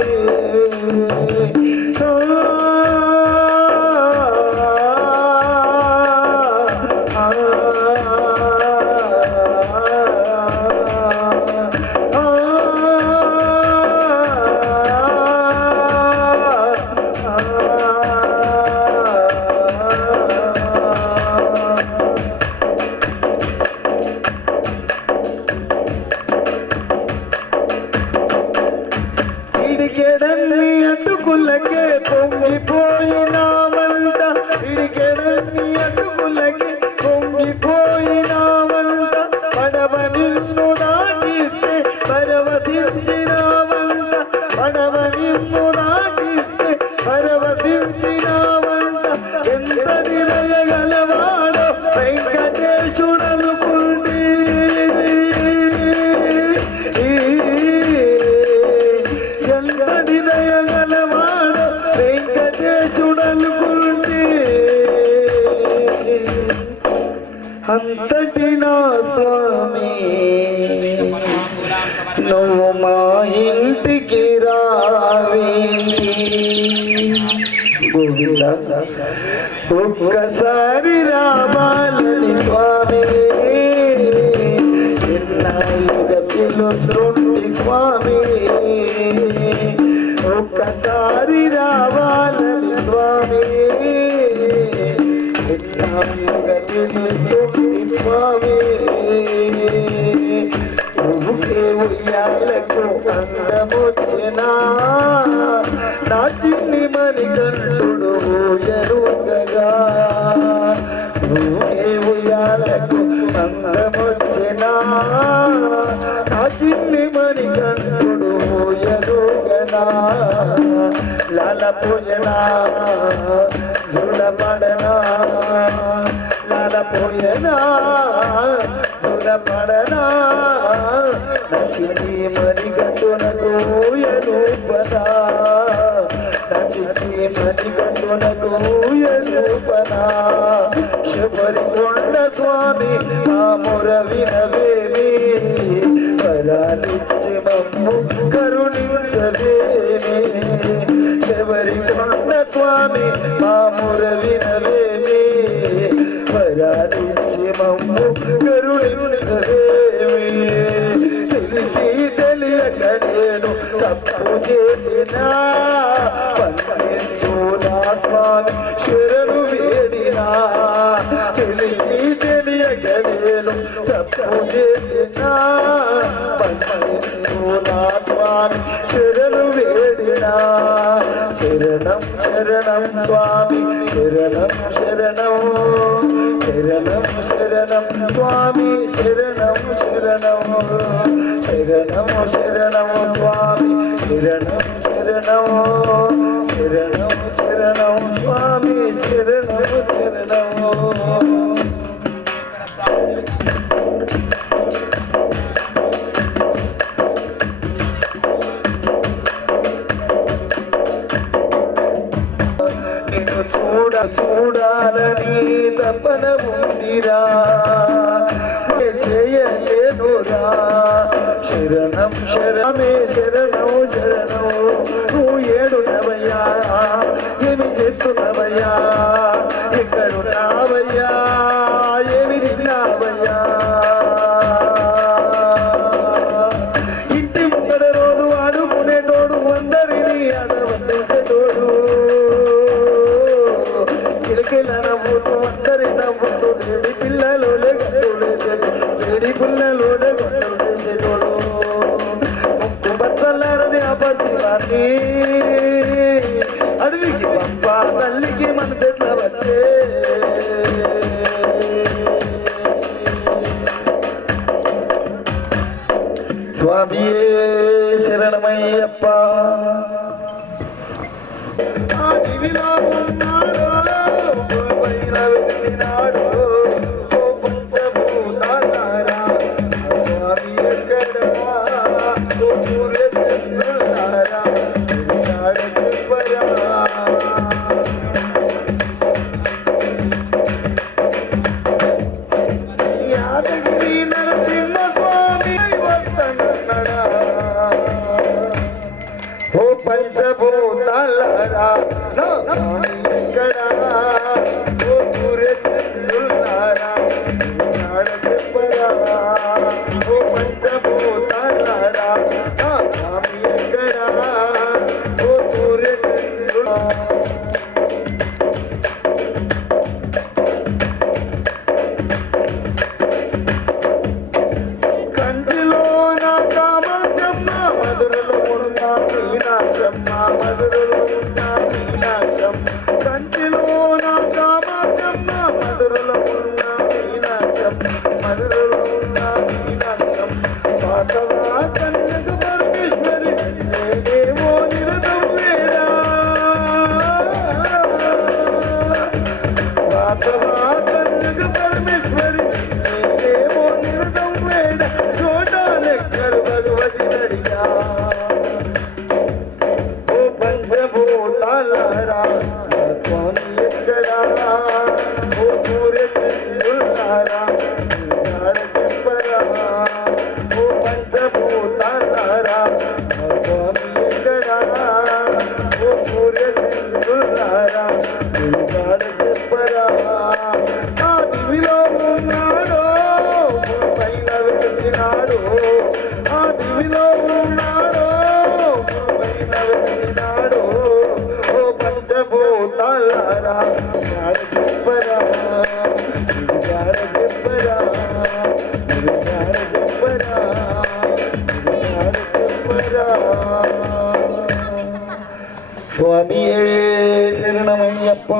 ఇడికెడన్ని అటుకులకే పొంగిపోయినామంట ఇడికెడన్ని అటుకులకే పొంగిపోయినామంట పడవ నిన్ను దాటిస్తే పరవశించినామంట పడవ నిన్ను దాటిస్తే పరవశించినామంట ఎంత నిలయగలవాడో వెంకటేశుడనుకుంటే దయగలవాడు వెంకటేశుడనుకుంటే అంతటి నా స్వామి నువ్వు మా ఇంటికి రావేంటి ఒక్కసారి రావాలని స్వామి ఎన్నాళ్ళుగా పిలుస్తుంటి స్వామి ఒక్కసారి రావాలని స్వామి ఎన్నాళ్ళుగా పిలుస్తుంటి స్వామి నువ్వుకే ఉయ్యాలకు అందమొచ్చినా నా చిన్ని మణికంఠుడు ఎరుగగా నువ్వుకే ఉయ్యాలకు అందమొచ్చినా నా చిన్ని మణికంఠుడు ఎరుగనా లాలపోయనా జుడపడనా లాలపోయనా జుడపడనా నచిని మణికంఠునకు ఎరుపనా నచిని మణికంఠునకు ఎరుపనా శబరికొండ స్వామి మా మొర వినవేమి వరాలిచ్చి మమ్ము కరుణించవేమి శబరికొండ స్వామి మా మొర వినవేమి వరాలిచ్చి మమ్ము కరుణించవేమి తెలిసి తెలియక నేను తప్పు చేసినా పండించు నా స్వామి శరణు వేడినా తెలిసి తెలియక నేను తప్పు చేసినా పండించు నా స్వామి శరణు వేడినా శరణం శరణం స్వామి శరణం శరణం శరణం శరణం స్వామి శరణం శరణం శరణం శరణం స్వామి శరణం శరణం శరణం శరణం స్వామి శరణం శరణం చూడాలని తపన ఉందిరా చేయలేనురా శరణం శరణమే శరణం శరణం నువ్వు ఏడున్నవయ్యా ఏమి చేస్తున్నవయ్యా ఎక్కడున్నావయ్యా ఏమి తిన్నావయ్యా ఇంటి ముందర రోజు ఆడుకునేటోడు అందరినీ ఆడవల్లించేటోడు కిలకిల నవ్వుతూ అందరి నవ్వుతూ లేడి పిల్లలోనే గంతులేసేడు లేడి పిల్లలోనే గంతులేసేటోడు ముక్కు బద్దలారని అపశివాన్ని అడవికి పంప తల్లికి మన తెట్ల వచ్చే స్వామియే శరణమయ్యప్ప ఆ దివిలో ఉన్నాడో యాదగిరి నరసింహ స్వామి వస్తన్నడా ఓ పంచభూతాలరా ఇక్కడ ఓ సూర్యచంద్రులారా చెప్పరా ఓ పంచభూతాలరా స్వామి ఇక్కడ ఓ సూర్యచంద్రులా మధురలో ఉన్న మీనాక్షం కంటిలో నా కామాక్షమ్మ మధురలో ఉన్న మీనాక్షం మధురలో ఉన్న మీనాక్షం వాసవా కన్యక పరమేశ్వరి నేనేమో నిరతం వేడా వాసవా కన్యక పరమేశ్వరి నేనేమో నిరతం వేడా చోటా లెక్కరు భగవతి నడిగా పంచభూతాలరా స్వామి ఎక్కడా ఓ సూర్యచంద్రులారా చెప్పరా ఓ పంచభూతాలరా స్వామి ఎక్కడా ఓ సూర్యచంద్రులారా చెప్పరా ఆ దివిలో ఉన్నాడో పైన వెలిసినాడు ఆ దివిలో ఉన్నాడో పైన వెలిసినాడు పంచభూతాలరా చెప్పరా చెప్పరా చెప్పరా చెప్పరా స్వామియే శరణమయ్యప్ప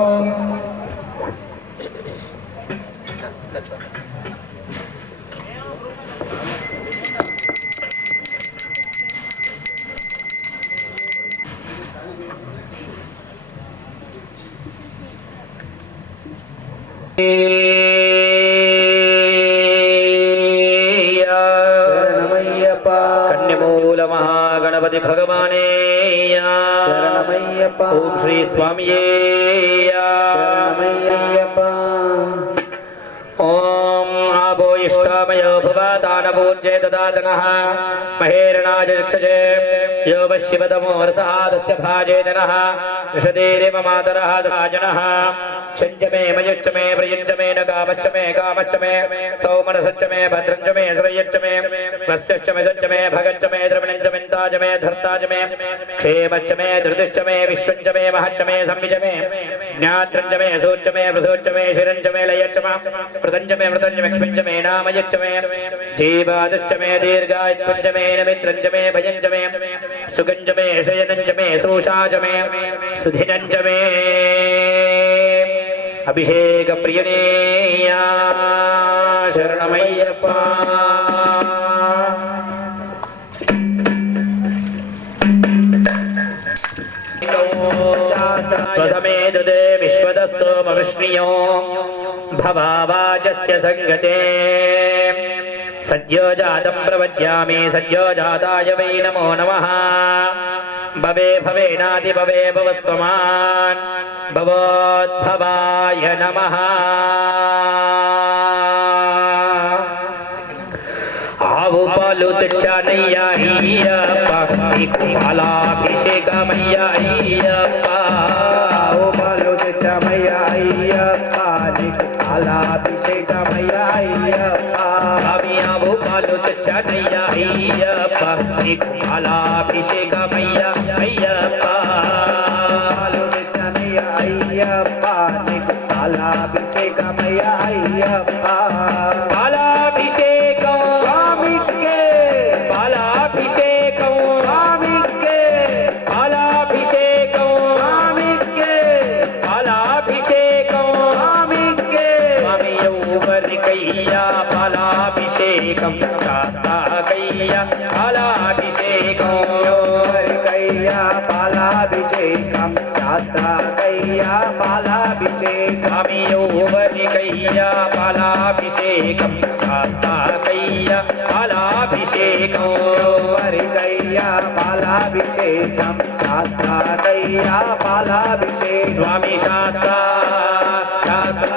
శరణమయ్యప్ప కన్యమూల మహాగణపతి భగవానే శరణమయ్యప్ప ఓం శ్రీ స్వామియే శరణమయ్యప్ప ఓం ఆపో ఇష్టామయో భవ దానవోజ్జే దదాతనః మహేరణాజక్షజే यो वशिवतमोरसहादस्य भाजेतनः ऋषदेरेव मातरः राजनः शञ्चमे मयुच्चमे प्रयुञ्चमे न कामच्चमे कामच्चमे सौमनसच्चमे भद्रञ्चमे श्रयच्चमे वस्यच्चमे सच्चमे भगच्चमे द्रविणञ्चमेन्ताजमे धर्ताजमे क्षेमच्चमे धृतिश्चमे विश्वञ्चमे महच्चमे संविजमे ज्ञात्रञ्चमे सूच्चमे प्रसूच्चमे शिरञ्चमे लयच्चम प्रतञ्चमे मृतञ्चमे क्ष्मिञ्चमे नामयच्चमे जीवादश्चमे दीर्घायुष्पञ्चमे नमित्रञ्चमे भयञ्चमे सुगंजमे शयनंजमे सोषाजमे सुधिनंजमे अभिषेक प्रियनेया शरणमय्यप्पा स्वसमेदुदे विश्वदस्सोम विष्णियो भवावाचस्य संगते सद्यो जातं प्रवद्यामि सद्यो जाताय वै नमो नमः भवे भवेनाति भवे भवस्वमान् भवोद्भवाय नमः आవు పాలు తెచ్చానయ్యా అయ్యప్ప నీకు పాలాభిషేకమయ్యా అయ్యప్ప ఆవు పాలు తెచ్చామయ్యా అయ్యప్ప నీకు పాలాభిషేకమయ్యా అయ్యప్ప స్వామి ఆవు పాలు తెచ్చానయ్యా అయ్యప్ప నీకు పాలాభిషేకమయ్యా అయ్యప్ప పాలు తెచ్చానయ్యా అయ్యప్ప నీకు పాలాభిషేకమయ్యా అయ్యప్ప పాలాభిషేకం స్వామికే పాలాభిషేకం స్వామికే పాలాభిషేకం స్వామికే పాలాభిషేకం స్వామికే స్వామి ఎవరికయ్యా పాలాభిషేకం శాస్త్రకయ్యా పాలాభిషేకం ఎవరికయ్యా పాలాభిషేకం శాస్త్రకయ్యా పాలాభిషేకం స్వామి ఎవరికయ్యా పాలాభిషేకం శాస్త్రకయ్యా పాలాభిషేకం వరికయ్యా పాలాభిషేకం శాస్త్రాకయ్యా పాలాభిషేకం స్వామి శాస్త్ర శాస్త్ర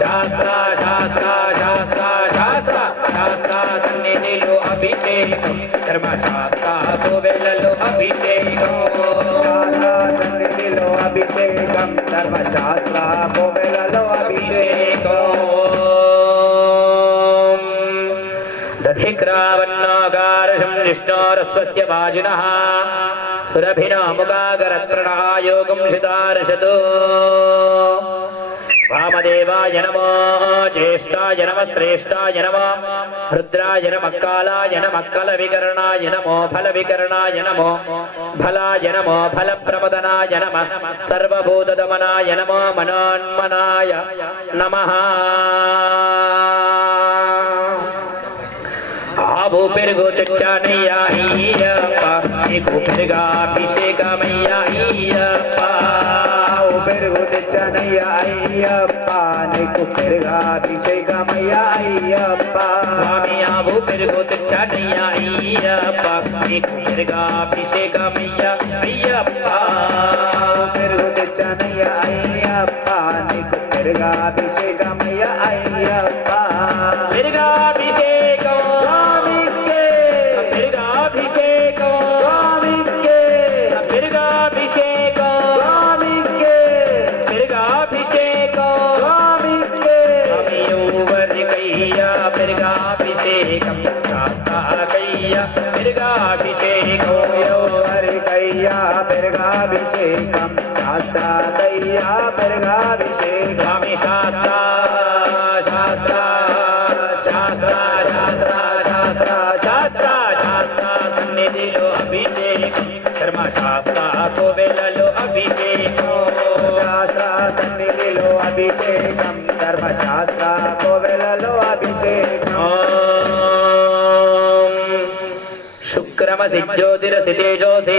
శాస్త్ర శాస్త్ర శాస్త్ర శాస్త్ర శాస్త్ర సన్నిధిలో అభిషేకం ధర్మశాస్త్ర కోవెలలో అభిషేకం సన్నిధిలో అభిషేకం ధర్మశాస్త్ర కోవెలలో అభిషేకం దధిక్రావన్నోకారశం విష్ణోరస్వస్య వాజినః సురభినో ముఖాగరత్ప్రణాయోగం శితార్షతు వామదేవాయ నమో జ్యేష్ఠాయ నమ శ్రేష్ఠాయ నమ రుద్రాయ నమ కాలాయ నమ కల వికరణాయ నమో ఫల వికరణాయ నమో ఫలాయ నమో ఫల ప్రమదనాయ నమ సర్వభూతదమనాయ నమో మనోన్మనాయ నమః ఆవు పెరుగు తెచ్చానయ్యా అయ్యప్ప నీకు పెరుగాభిషేకమయ్యా అయ్యప్ప ఆవు పెరుగు తెచ్చనయ్యా అయ్యప్ప నీకు పెరుగాభిషేకమయ్యా అయ్యప్ప స్వామి ఆవు పెరుగు తెచ్చానయ్యా అయ్యప్ప నీకు పెరుగాభిషేకమయ్యా అయ్యప్ప పెరుగు తెచ్చనయ్యా అయ్యప్ప నీకు పెరుగాభిషేకమయ్యా అయ్యప్ప పెరుగాభిషేకం స్వామికే పెరుగాభిషేకం స్వామికే పెరుగాభిషేకం స్వామికే పెరుగాభిషేకం స్వామికే స్వామియువరికయ్యా పెరుగాభిషేకం శాస్త్రాకయ్యా పెరుగాభిషేకం వరికయ్యా పెరుగాభిషేకం శాస్త్రాకయ్యా పెరుగాభిషేకం స్వామి శాస్త్ర శాస్త్ర శాస్త్ర శాస్త్ర శాస్త్ర శాస్త్ర శాస్త్ర సన్నిధిలో అభిషేకం ధర్మశాస్త్ర కోవెలలో అభిషేకం శాస్త్ర సన్నిధిలో అభిషేకం ధర్మశాస్త్ర కోవెలలో అభిషేకం శుక్రమసి జ్యోతిరసి తేజోసి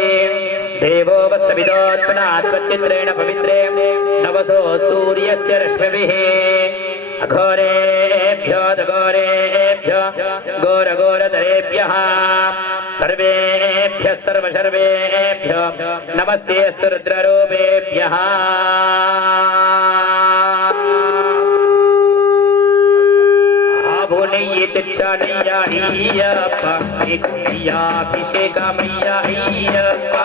దేవో వస్సవిదోత్పన్నాత్మచిత్రేణ పవిత్రే నవసో సూర్యస్య రశ్మిభిః అఘోరేభ్యో దఘోరేభ్యో ఘోరఘోరతరేభ్యः సర్వేభ్యः సర్వసర్వేభ్యో నమస్తే అస్తు రుద్రరూపేభ్యः నెయ్యి తెచ్చానయ్యా అయ్యప్ప నీకు నెయ్యాభిషేకమయ్యా అయ్యప్ప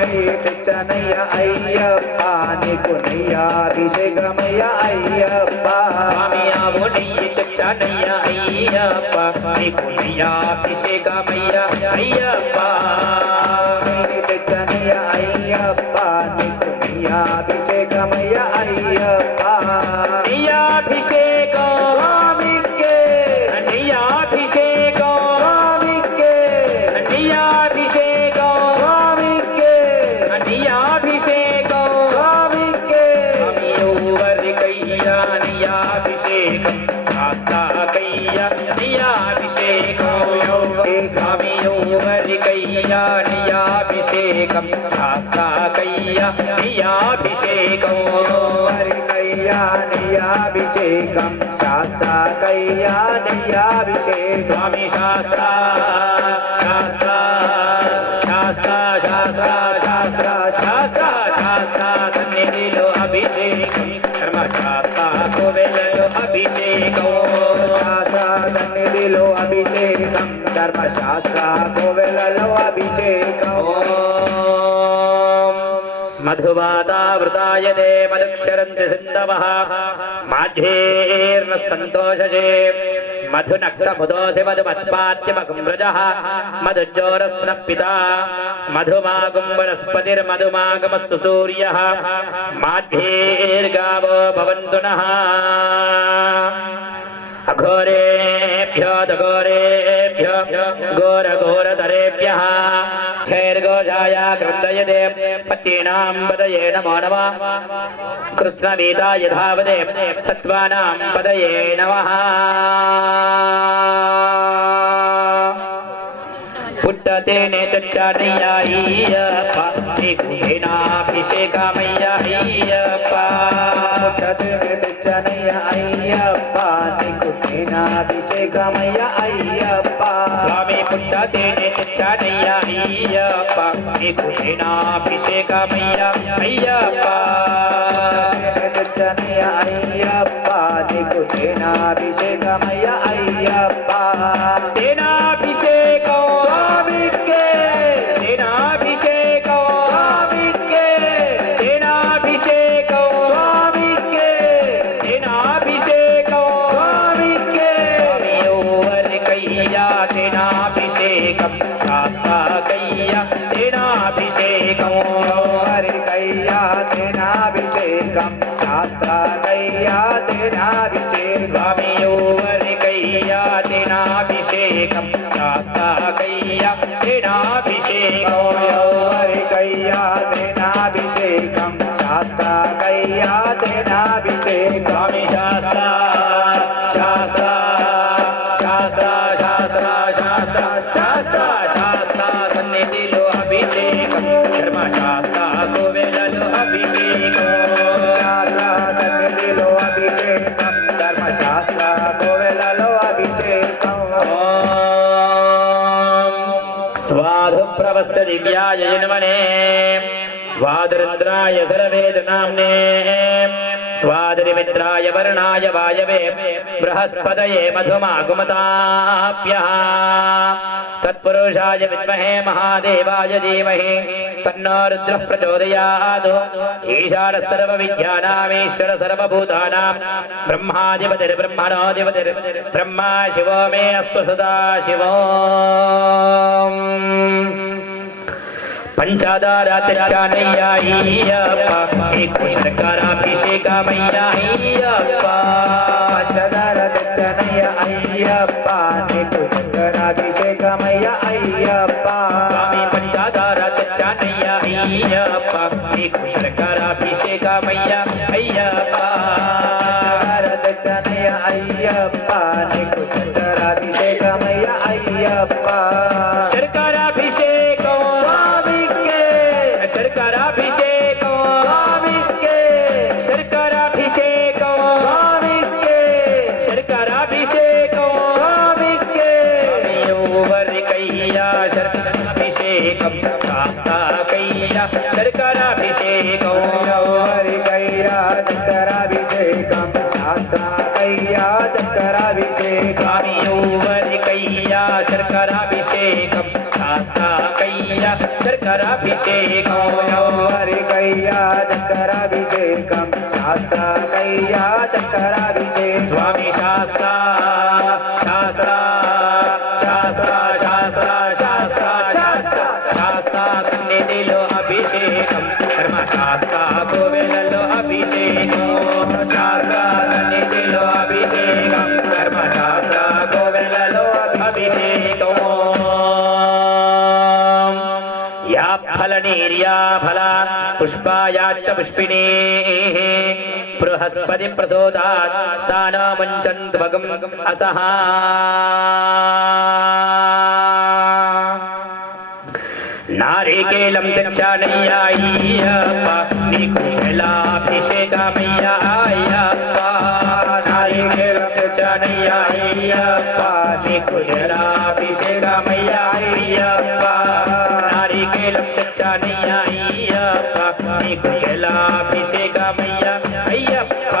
నెయ్యి తెచ్చనయ్యా అయ్యప్ప నీకు నెయ్యాభిషేకమయ్యా అయ్యప్ప స్వామి ఆవు నెయ్యి తెచ్చానయ్యా అయ్యప్ప నీకు నెయ్యాభిషేకమయ్యా అయ్యప్ప నెయ్యి తెచ్చనయ్యా అయ్యప్ప నీకు నెయ్యాభిషేకమయ్యా అయ్యప్ప నెయ్యాభిషేకం స్వామికే నెయ్యాభిషేకం స్వామికే నెయ్యాభిషేకం స్వామికే నెయ్యాభిషేకం స్వామికే స్వామియువరికయ్యా నెయ్యాభిషేకం శాస్త్రాకయ్యా నెయ్యాభిషేకం స్వామియువరికయ్యా నెయ్యాభిషేకం శాస్త్రాకయ్యా నెయ్యాభిషేకం వరికయ్యా నెయ్యాభిషేకం శాస్త్రాకయ్యా నెయ్యాభిషేకం స్వామి శాస్త్ర శాస్త్ర శాస్త్ర శాస్త్ర శాస్త్ర శాస్త్ర శాస్త్ర సన్నిధిలో అభిషేకం ధర్మశాస్త్ర కోవెలలో అభిషేకం శాస్త్ర సన్నిధిలో అభిషేకం ధర్మశాస్త్ర కోవెలలో అభిషేకం మధువాతావృతాయతే మధుక్షరంతి సింధవః మాధ్యేర్న సంతోషజే మధునక్తముదోసి మధుమత్పాత్యమకం వ్రజః మధుజ్జోరస్న పితా మధుమాగం వనస్పతిర్మధుమాగమస్సు సూర్యః మాధ్యేర్గావో భవంతు నః అఘోరేభ్యో దఘోరేభ్యో ఘోరఘోరతరేభ్యः క్షైర్ఘోషాయ క్రందయతే పతీనాం పదయే నమో నమః కృష్ణవీతాయ ధావతే సత్వానాం పదయే నమః పుట్టతేనే తెచ్చానయ్యా అయ్యప్ప నీకు హేనాభిషేకమయ్యా అయ్యప్ప పుట్టతేనే తెచ్చనయ్యా అయ్యప్ప నీకు తేనాభిషేకమయ్య అయ్యప్ప స్వామి పుట్ట తేనె తెచ్చానయ్యా అయ్యప్ప నీకు తేనాభిషేకమయ్యా అయ్యప్ప తెచ్చనయ్య అయ్యప్ప నీకు తేనాభిషేకమయ్య అయ్యప్ప తేనాభిషేకం స్వామికే తేనాభిషేకం స్వామికే తేనాభిషేకం స్వామికే తేనాభిషేకం స్వామికే స్వామి ఎవరికయ్యా తేనాభిషేకం శాస్త్రకయ్యా తేనాభిషేకం హరికయ్యా తేనాభిషేకం శాస్త్రకయ్యా తేనాభిషేకం స్వామి ఎవరికయ్యా తేనాభిషేకం శాస్త్రకయ్యా తేనాభిషేకం హరికయ్యా తేనాభిషేకం శాస్త్రకయ్యా తేనాభిషేకం స్వామి శాస్త్ర శాస్త్ర శాస్త్ర శాస్త్ర శాస్త్ర శాస్త్ర శాస్త్ర సన్నిధిలో అభిషేకం ధర్మశాస్త్ర కోవెలలో అభిషేకం శాస్త్ర సన్నిధిలో అభిషేకం ధర్మశాస్త్ర కోవెలలో అభిషేకం స్వాధు ప్రవస్త దివ్యాయ జన్మనే స్వాదరుద్రాయ సర్వేద నామ్నే స్వాదరిమిత్రాయ వర్ణాయ వాయవే బృహస్పతయే మధుమాగుమతాభ్యః తత్పురుషాయ విద్మహే మహాదేవాయ ధీమహి తన్నో రుద్రః ప్రచోదయాత్ ఈశానः సర్వవిద్యానామీశ్వర సర్వభూతానాం బ్రహ్మాధిపతిర్బ్రహ్మణోధిపతిర్ బ్రహ్మా శివో మే అస్తు సదా శివో పంచదార తెచ్చానయ్యా అయ్యప్ప నీకు శర్కరాభిషేకమయ్యా అయ్యప్ప పంచదార తెచ్చనయ్య అయ్యప్ప నీకు శంకరాభిషేకమయ్య అయ్యప్ప స్వామి పంచదార తెచ్చానయ్యా అయ్యప్ప నీకు శర్కరాభిషేకమయ్యా అయ్యప్ప తెచ్చనయ్య అయ్యప్ప నీకు శంకరాభిషేకమయ్య అయ్యప్ప శర్కరాభిషేకం స్వామికే శర్కరాభిషేకం స్వామికే శర్కరాభిషేకం స్వామికే శర్కరాభిషేకం స్వామికే ఎవరికయ్యా శర్కరాభిషేకం శాస్త్రకయ్యా శర్కరాభిషేకం హరికయ్యా చక్కరాభిషేకం శాస్త్రకయ్యా చక్కరాభిషేకం స్వామి ఎవరికయ్యా శర్కరాభిషేకం శాస్త్రకయ్యా శర్కరాభిషేకం హరికయ్యా చక్కరాభిషేకం శాస్త్రకయ్యా చక్కరాభిషేకం స్వామి శాస్త్ర శాస్త్ర శాస్త్ర శాస్త్ర శాస్త్ర శాస్త్ర శాస్త్ర సన్నిధిలో అభిషేకం ధర్మశాస్త్ర కోవెలలో అభిషేకం శాస్త్ర సన్నిధిలో అభిషేకం ధర్మశాస్త్ర కోవెలలో అభిషేకం యా ఫల నీర్యా ఫల పుష్పాయాచ్చ పుష్పిణీ బృహస్పతి ప్రసోదాత్ సానా ముంచంత్వగం అసహా నారికేలం తెచ్చానయ్యా అయ్యప్ప నీకు జలాభిషేకమయ్యా అయ్యప్ప నారికేలం తెచ్చానయ్యా అయ్యప్ప నీకు జలాభిషేకమయ్యా అయ్యప్ప నారికేలం తెచ్చానయ్యా అయ్యప్ప నీకు జలాభిషేకమయ్యా అయ్యప్ప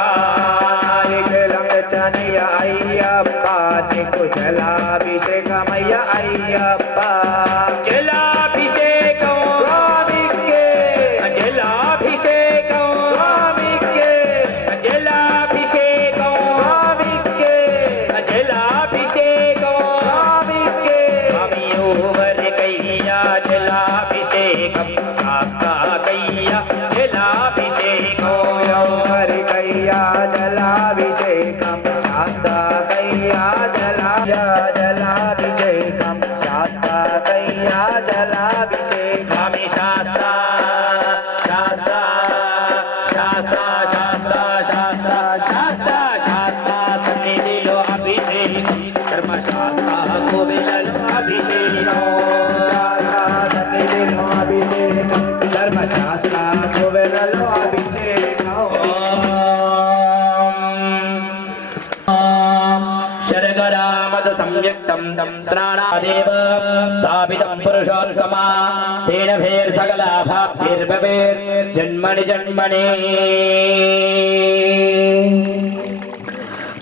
నారికేలం తెచ్చనయ్య అయ్యప్ప నీకు జలాభిషేకమయ్య అయ్యప్ప జలాభిషేకం స్వామికే జలాభిషేకం స్వామికే జలాభిషేకం స్వామికే జలాభిషేకం స్వామికే స్వామి ఎవరికయ్యా జలాభిషేకం శాస్త్రకయ్యా జలాభిషేకం హరికయ్యా జలాభిషేకం శాస్త్రకయ్యా జలాభిషేకం శాస్త్రకయ్యా జలాభిషేకం స్వామి శాస్త్ర శాస్త్ర శాస్త్ర శాస్త్ర శాస్త్ర శాస్త్ర శాస్త్ర సన్నిధిలో అభిషేకం ధర్మశాస్త్ర కోవెలలో అభిషేకం సన్నిధిలో అభిషేకం ధర్మశాస్త్ర కోవెలలో అభిషేకం శరణ स्नानादेव स्थापितं पुरुषोत्तमा तेन भेर्सकलाभाभिर्भवेर्जन्मनि जन्मनि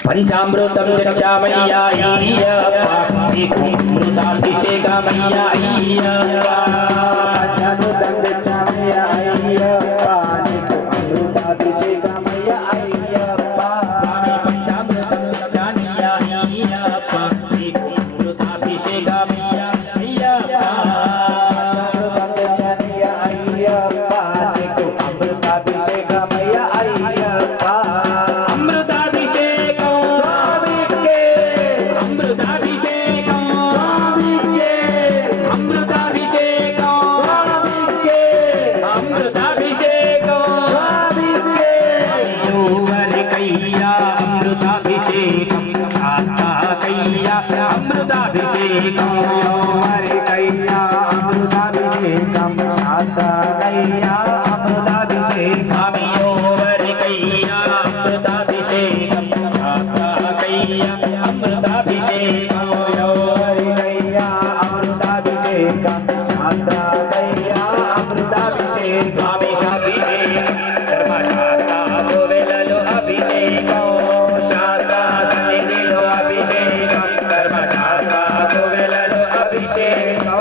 पंचामृतं गच्छामय्याय्यप्पाभिषेकामय्याय्यप्पा పంచామృతం తెచ్చామయ్యప్ప నీకు అమృతాభిషేకమయ్యప్ప स्वामी पंचामृतं गच्छामय्याय्यप्प నీకు అమృతాభిషేకామయ్యాయ్యప్ప అమృతం తెచ్చామయ్యప్ప నీకు అమృతాభిషేకమయ్యప్ప అమృతాభిషేకం స్వామికే అమృతాభిషేకం స్వామికే అమృతాభిషేకం స్వామికే అమృతాభిషేకం స్వామికే యోవరికయ్యా అమృతాభిషేకం శాస్త్రాకయ్యా అమృతాభిషేకం హరికయ్యా అమృతాభిషేకం శాస్త్రకయ్యా అమృతాభిషేకం స్వామి యోవరికయ్యా అమృతాభిషేకం శాస్త్రాకయ్యా అమృతాభిషేకం హరికయ్యా అమృతాభిషేకం శాస్త్రకయ్యా అమృతాభిషేకం స్వామి అభిషేకం ధర్మశాస్త్ర కోవెలలో అభిషేకం శాస్త్ర సన్నిధిలో అభిషేకం ధర్మశాస్త్ర కోవెలలో అభిషేకం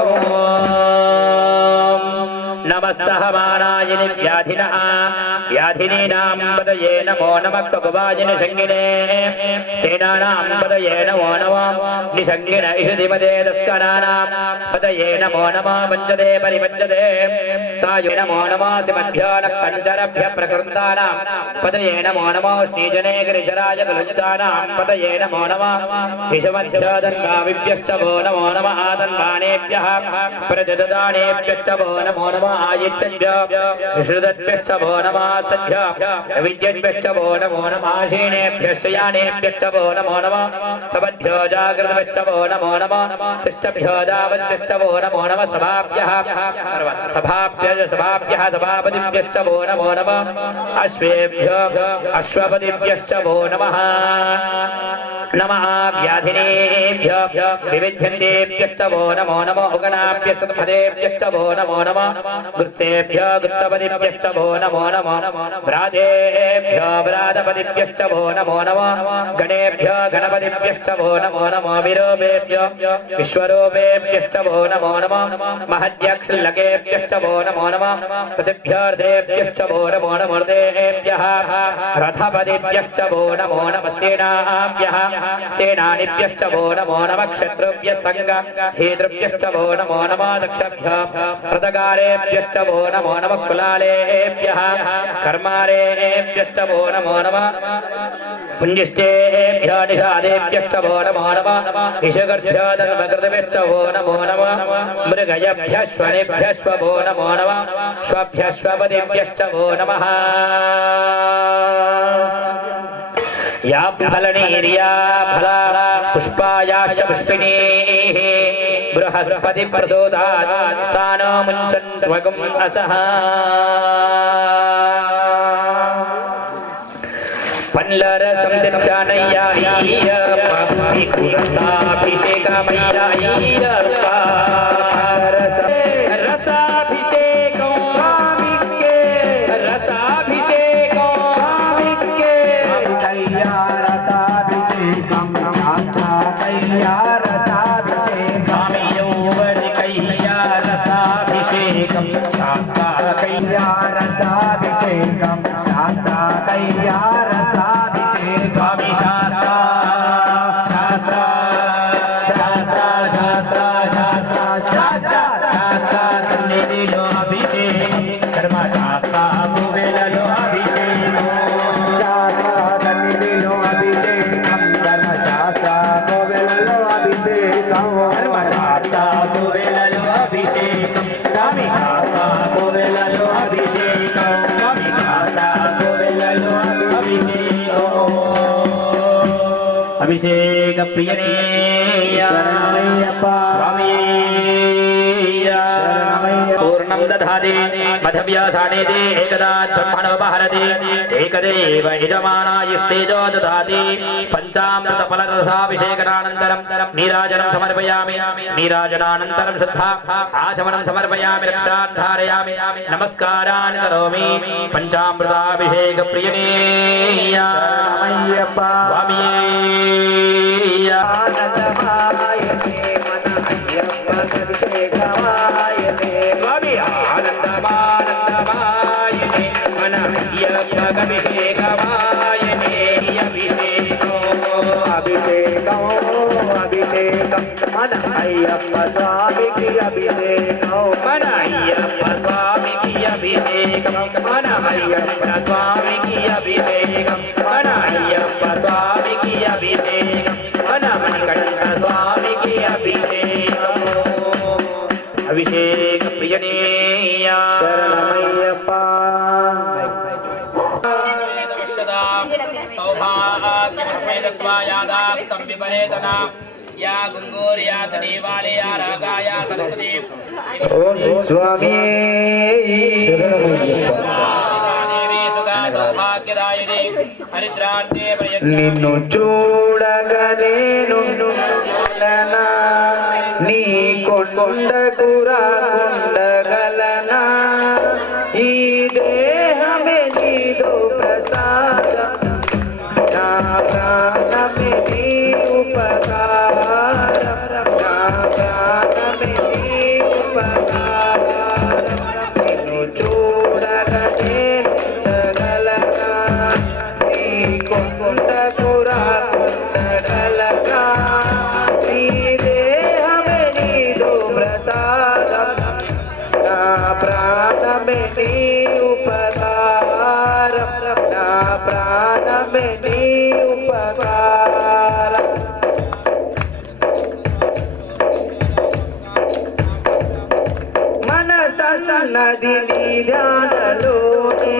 నమస్సహమానాయని వ్యాధిన వ్యాధినీనాం పదయే నమో నమః కకువాజిని సంగినే సేనానాం పదయే నమో నమః నిసంగిన ఇషుధిమదే దస్కనానాం పదయే నమో నమః పంచదే పరిపంచదే స్థాయు నమో నమః సిమధ్యాన పంచరభ్య ప్రకృతానాం పదయే నమో నమః శ్రీజనే గిరిచరాయ గులుంచానాం పదయే నమో నమః విషమధ్యాదన్వావిభ్యశ్చ వో నమో నమః ఆతన్వానేభ్యః ప్రజదదానేభ్యశ్చ వో నమో నమః ఆయిచ్ఛభ్యః విశ్రుదద్భ్యశ్చ వో నమః సద్భ్యః విద్యద్భ్యశ్చ వో నమో నమః ఆశీనేభ్యశ్చ యానేభ్యశ్చ వో నమో నమః సబద్భ్యో జాగ్రద్భ్యశ్చ వో నమో నమః తిష్టభ్యో దావద్భ్యశ్చ వో నమో నమః సభాభ్యః సభాభ్యః సభాపతిభ్యశ్చ వో నమో నమః అశ్వేభ్యో అశ్వపతిభ్యశ్చ వో నమః నమః వ్యాధినేభ్యో వివిధ్యంతేభ్యశ్చ వో నమో నమః ఉగనాభ్య సత్పదేభ్యశ్చ వో నమో నమః గుత్సేభ్యో గుత్సపతిభ్యశ్చ వో నమో నమః వ్రాజేభ్యో వ్రాతపతిభ్యశ్చ వో నమో నమః గణేభ్యో గణపతిభ్యశ్చ వో నమో నమః విరూపేభ్యో విశ్వరూపేభ్యశ్చ వో నమో నమః మహద్యక్షుల్లకేభ్యశ్చ వో నమో నమః ప్రతిభ్యర్థేభ్యశ్చ వో నమో నమః మూర్తేభ్యః రథపతిభ్యశ్చ వో నమో నమః సేనాభ్యః సేనానిభ్యశ్చ వో నమో నమః క్షత్రుభ్యః సంగ హేతృభ్యశ్చ వో నమో నమః దక్షభ్యః ప్రతకారేభ్యశ్చ వో నమో నమః కులాలేభ్యః కర్మారేభ్యశ్చ వో నమో నమః పుంజిష్టేభ్యో నిషాదేభ్యశ్చ వో నమో నమః విషగర్భ్యో ధర్మకృతభ్యశ్చ వో నమో నమః మృగయభ్యశ్వనిభ్యశ్వ వో నమో నమః శ్వభ్యశ్వపతిభ్యశ్చ వో నమః या फलनीर्या फला पुष्पायाश्च पुष्पिणीः बृहस्पति प्रसोदात् सा नो मुञ्चन्त्वगम् असः पल्लरसं दक्षानय्याय्यप्पा रसाभिषेकमय्याय्यप्पा रसाभिषेकं स्वामिके रसाभिषेकं स्वामिके కయ్యా రసాభిషేకం శాస్త్రకయ్యా రసాభిషేకం स्वामी यौवनिकయ్యా రసాభిషేకం శాస్త్రాకయ్యా రసాభిషేకం శాస్త్రకయ్యా రసాభిషేకం స్వామి శాస్త్ర శాస్త్ర శాస్త్ర శాస్త్ర శాస్త్ర శాస్త్ర శాస్త్ర సన్నిధిలో అభిషేకం ధర్మశాస్త్ర భూవేలలో అభిషేకం సన్నిధిలో అభిషేకం ధర్మశాస్త్ర కోవెలలో అభిషేకం ధర్మశాస్త్ర భూవేలలో అభిషేకం స్వామి శాస్త్ర భూవేలలో అభిషేకం స్వామి శాస్త్ర భూవేలలో అభిషేకం అభిషేక ప్రియనే శరణమయ్యప్ప స్వామి శరణమయ్యప్ప పూర్ణం दधाति मधव्यासानेति एकदा ब्रह्मणोपहरति एकदेव यजमानायस्तेजो दधाति पंचामृतफलरसाभिषेकनानन्तरं नीराजनं समर्पयामि नीराजनानन्तरं शुद्धा आचमनं समर्पयामि रक्षान् धारयामि नमस्कारान् करोमि पंचामृताभिषेक प्रियने स्वामी स्वामी आनन्दमानन्दमायने मन अभिषेकमायने अभिषेकं मन अय्यप्प स्वामी की अभिषेकं मन अय्यप्प स्वामी की अभिषेकं मन अय्यप्प स्वामी की अभिषेकं मन अय्यप्प स्वामी की अभिषेकं मन मणिकण्ठ स्वामी की अभिषेकं अभिषेक प्रियनेया शरणमय्यप्प सौभाग्यस्मेदत्वायादास्तं विपरेतना या गुंगूर्या सदेवाले या रागाया सरस्वती ओम स्वामी देवी सुखा सौभाग्यदायिनी हरिद्रान्ते నిన్ను చూడగలేను లనా నీ కొండకు రాకుండగలనా ఈ దేహమే నీదో ప్రసాదం నా ప్రాణమే నీ ఉపకారం నా ప్రాణమే నీ ఉపకారం నిన్ను చూడగలేను ఉండగలనా నీ కొండకు రాకుండగలనా నీ దేహమే నీదో ప్రసాదం నా ప్రాణమే నీ ఉపకారం నా ప్రాణమే నీ ఉపకారం మనసన్నది నీ ధ్యానలోనే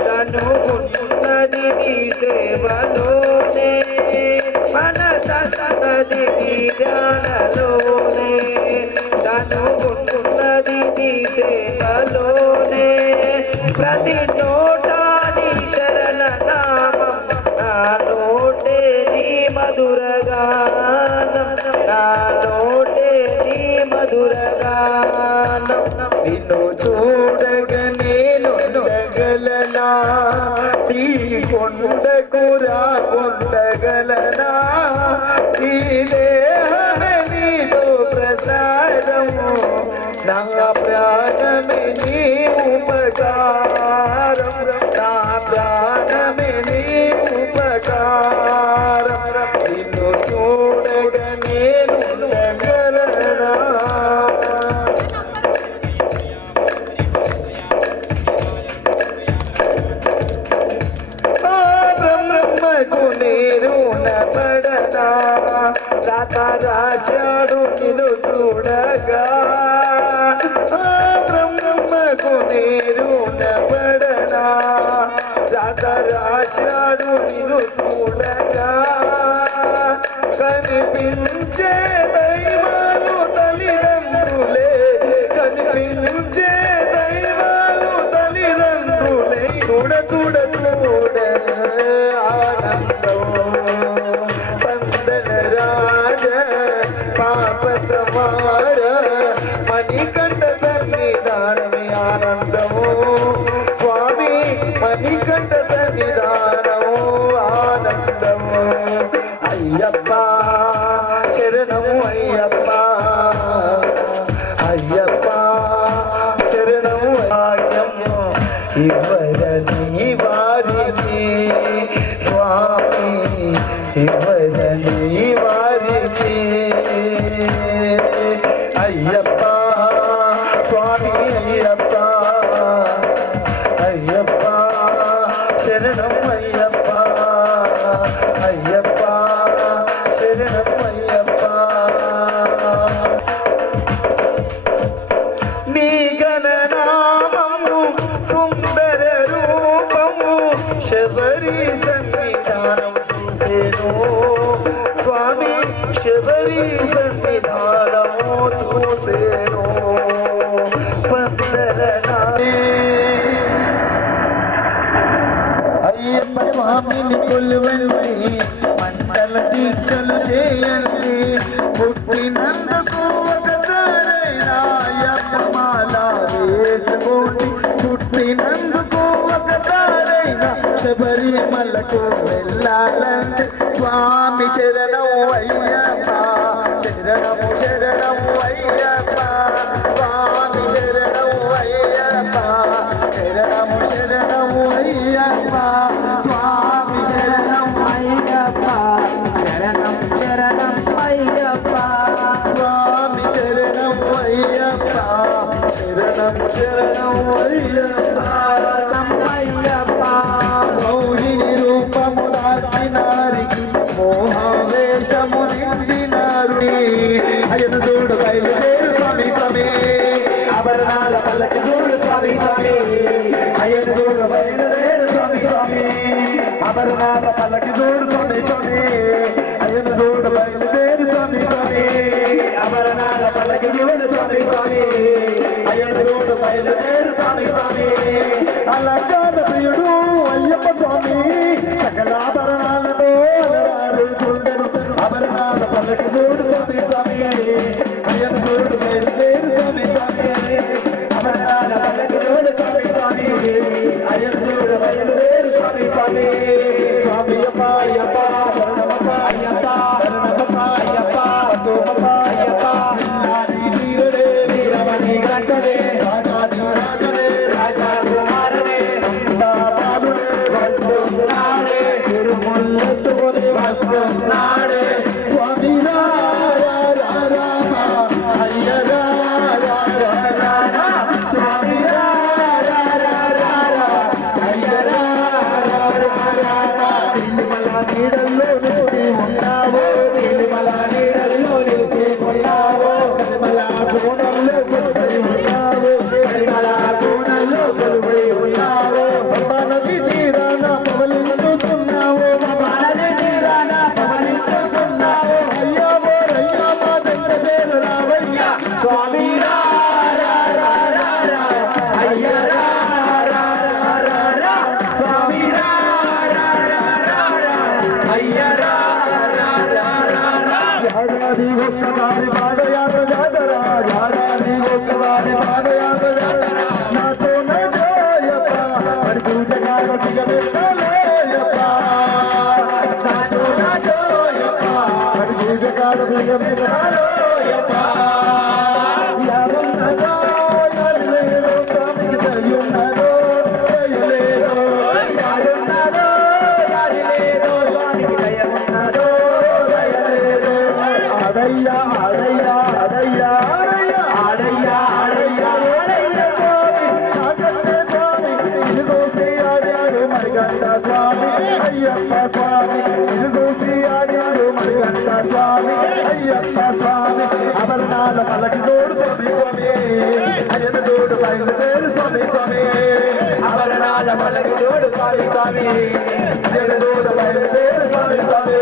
తను ఉన్నది నీ సేవలోనే మనసన్నది నీ ధ్యానలోనే తను ఉన్నది నీ సేవలోనే ప్రతి నోటా నీ శరణ నామం నా నోటే నీ మధురగానం నా నోటే నీ మధురగానం నిన్ను చూడగ నేను ఉండగలనా నీ కొండకు రాకుండగలనా ఈ దేహమే నీతో ప్రసాదము నా ప్రాణమే నీ ఉపకారం నా ప్రాణమే నీ ఉపకారం నిన్ను చూడగ నేను ఉండగలనా బ్రహ్మకు నేను నపడనా రాత రాశాడు నిన్ను చూడగా బ్రహ్మకు నేను నపడనా రాత రాశాడు నిన్ను చూడగా కనిపించే దైవాలు తల్లిదండ్రులే కనిపించే దైవాలు తల్లిదండ్రులే చూడ చూడ చూడ ఆనందం పందన రాజ పాప సమార మణికంఠ సన్నిధానమే ఆనందము స్వామి మణికంఠ సన్నిధానము ఆనందము అయ్యప్ప శరణము అయ్యప్ప అయ్యప్ప శరణము భాగ్యము ఇవ్వరని వారికి స్వామి ఇవ్వరని వారికి అయ్యప్ప స్వామి అయ్యప్ప అయ్యప్ప శరణం అయ్యప్ప అయ్యప్ప శరణం అయ్యప్ప నీ గణనామము సుందర రూపము శబరి సన్నిధానం చూసేను స్వామి శబరి సన్నిధానము చూసే శబరిమలకు వెళ్ళాలంటే స్వామి శరణం అయ్యప్ప శరణము శరణము అయ్యప్ప స్వామి శరణం అయ్యప్ప శరణము శరణము అయ్యప్ప స్వామి శరణం అయ్యప్ప శరణం శరణం అయ్యప్ప స్వామి శరణం అయ్యప్ప శరణం శరణం అయ్యప్ప అయ్యప్ప గౌరిని రూపము దాచినారికి మోహావేశము నిండినారు అయన చూడు బయలుదేరు స్వామి స్వామి ఆభరణాల పల్లకి చూడు స్వామి స్వామి అయన చూడు బయలుదేరు స్వామి స్వామి ఆభరణాల పల్లకి చూడు స్వామి స్వామి అయన చూడు బయలుదేరు స్వామి స్వామి ఆభరణాల పల్లకి చూడు స్వామి స్వామి అయన చూడు బయలుదేరు స్వామి స్వామి అలంకార ప్రియుడు అయ్యప్ప స్వామి సకలాభరణాలతో అలరారు చూడరు ఆభరణాల పల్లకి చూడు స్వామి స్వామి అయ్యన చూడు బయలుదేరు స్వామి స్వామి ఆభరణాల పల్లకి చూడు స్వామి స్వామి అయ్యన చూడు బయలుదేరు స్వామి స్వామి స్వామి అప్ప అయ్యప్ప శరణమప్ప అయ్యప్ప శరణమప్ప అయ్యప్ప తోమప్ప అయ్యప్ప వీరాది వీరుడే వీరమణి గంటనే రాజాది రాజనే రాజా కుమారనే బాలుడే వస్తున్నాడే తిరుముల్లెత్తుకొని వస్తున్నాడే స్వామి అయ్యరా స్వామి అయ్యరా తిరుమల నీడల్లో నిలిచి ఉన్నావో తిరుమల నీడల్లో నిలిచి ఉన్నావో తిరుమల కోణంలో కొలువై ఉన్నావో తిరుమల కోణంలో కొలువై ఉన్నావో నది తీరాన పవలించుతున్నావో నది తీరాన పవలించుతున్నావో అయ్యావో రయ్యా మా జంట చేరు రావయ్యా స్వామి అయ్యరా స్వామి అయ్యరా జాడాది ఒక్కదారి పాదయాత్ర జాతర జాడాది ఒక్కదారి పాదయాత్ర జాతర నాచో నజోయప్ప మరి పూజగాడ సిగబెట్టలేయప్ప నాచో నజోయప్ప మరి పూజగాడ సిగబెట్టలేయప్ప యారున్నదో యారులేదో స్వామికి దయ్యున్నదో దయ్యలేదో యారున్నదో యారులేదో స్వామికి దయ్యున్నదో దయ్యలేదో ఆడయ్యా ఆడయ్యా ఆడయ్యా ఆడయ్యా ఆడయ్యా ఆడయ్యా స్వామి నాగన్నే స్వామి ఇది చూసి ఆడాడు మరిగంట స్వామి అయ్యప్ప స్వామి ఇది చూసి ఆడాడు మరిగంట స్వామి అయ్యప్ప స్వామి ఆభరణాల పలకి తోడు స్వామి స్వామి అయ్యన తోడు బయలుదేరు స్వామి స్వామి ఆభరణాల పలకి తోడు స్వామి స్వామి అయ్యన తోడు బయలుదేరు స్వామి స్వామి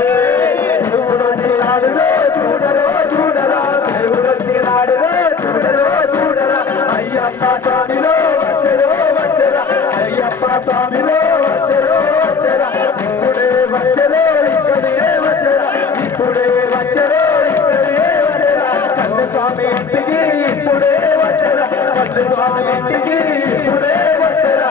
దేవుడు వచ్చినాడు చూడరో చూడరా దేవుడు వచ్చినాడు చూడరో చూడరా అయ్యప్ప స్వామిలో వచ్చరో వచ్చరా అయ్యప్ప స్వామిలో వచ్చరో వచ్చరా ఇప్పుడే వచ్చరో ఇక్కడే వచ్చరా ఇప్పుడే వచ్చరో ఇక్కడే వచ్చరా కన్ను స్వామి ఇంటికి ఇప్పుడే వచ్చరా కన్ను స్వామి ఇంటికి ఇప్పుడే వచ్చరా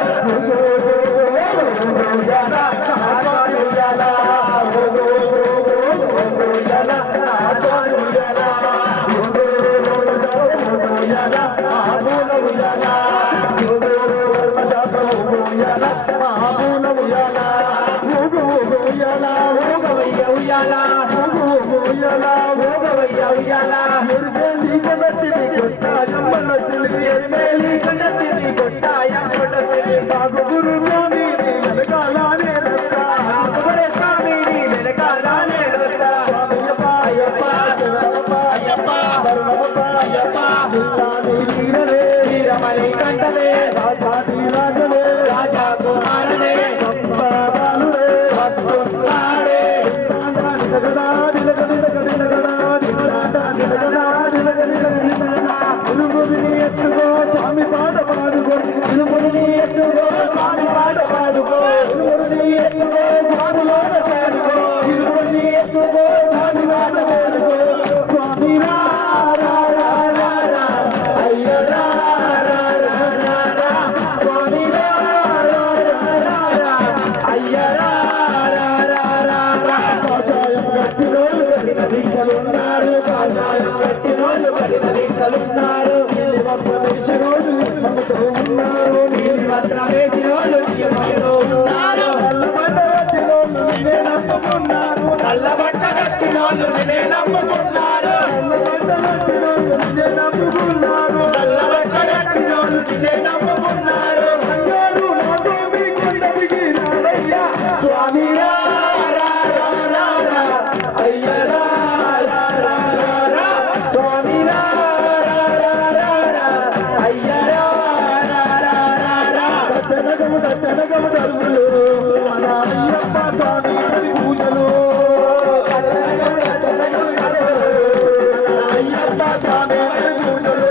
గురు స్వామి వెనకాలనే స్వామి వెనకాలనే వీరమణి కంటనే రాజాది రాజనే రాజా కుమారనే బాలుడే వస్తున్నాడే తిరుముడిని ఎత్తుకో స్వామి పాట పాడుకో తిరుముడిని ఎత్తుకో స్వామి పాట పాడుకో తిరుముడిని ఎత్తుకో స్వామి పాట పాడుకో తిరుముడిని ఎత్తుకో స్వామి పాట పాడుకో స్వామి అయ్యరా స్వామి అయ్యరా ఉన్నారు నీలి వస్త్రం వేసిన వాళ్ళు నియమంతో ఉన్నారు నీలి వస్త్రం వేసిన వాళ్ళు నియమంతో ఉన్నారు నల్లబట్ట కట్టిన వాళ్ళు నిన్నే నమ్ముకున్నారు నల్లబట్ట కట్టిన వాళ్ళు నిన్నే నమ్ముకున్నారు నల్లబట్ట కట్టిన వాళ్ళు నిన్నే నమ్ముకున్నారు నల్లబట్ట కట్టిన వాళ్ళు నిన్నే నమ్ముకున్నారు అన్నారు నాతో మీ కొండదిగి రావయ్యా స్వామి రా రా రా రా రా అయ్య రా రా రా రా రా స్వామి రా రా రా రా రా అయ్య రా రా రా రా రా దత్తనగము దరువులు మన అయ్యప్ప స్వామి పది పూజలు దత్తనగము దరువులు అయ్యప్ప స్వామి పది పూజలు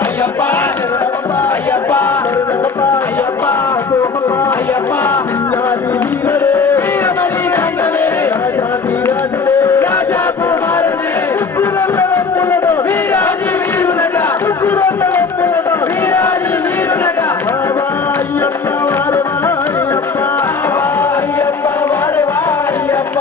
అయ్యప్ప శరణమప్ప అయ్యప్ప శరణమప్ప అయ్యప్ప సోమప్ప అయ్యప్ప పిల్లాది వీరడే వీరమణి కంగలే రాజాది రాజుడే రాజా కుమారుడే కుక్కురల్లములడ వీరాది వీరులడ కుక్కురల్లములడ వీరాది వీరులడ బాబా అయ్యప్ప వారవా అయ్యప్ప బాబా అయ్యప్ప వారవా అయ్యప్ప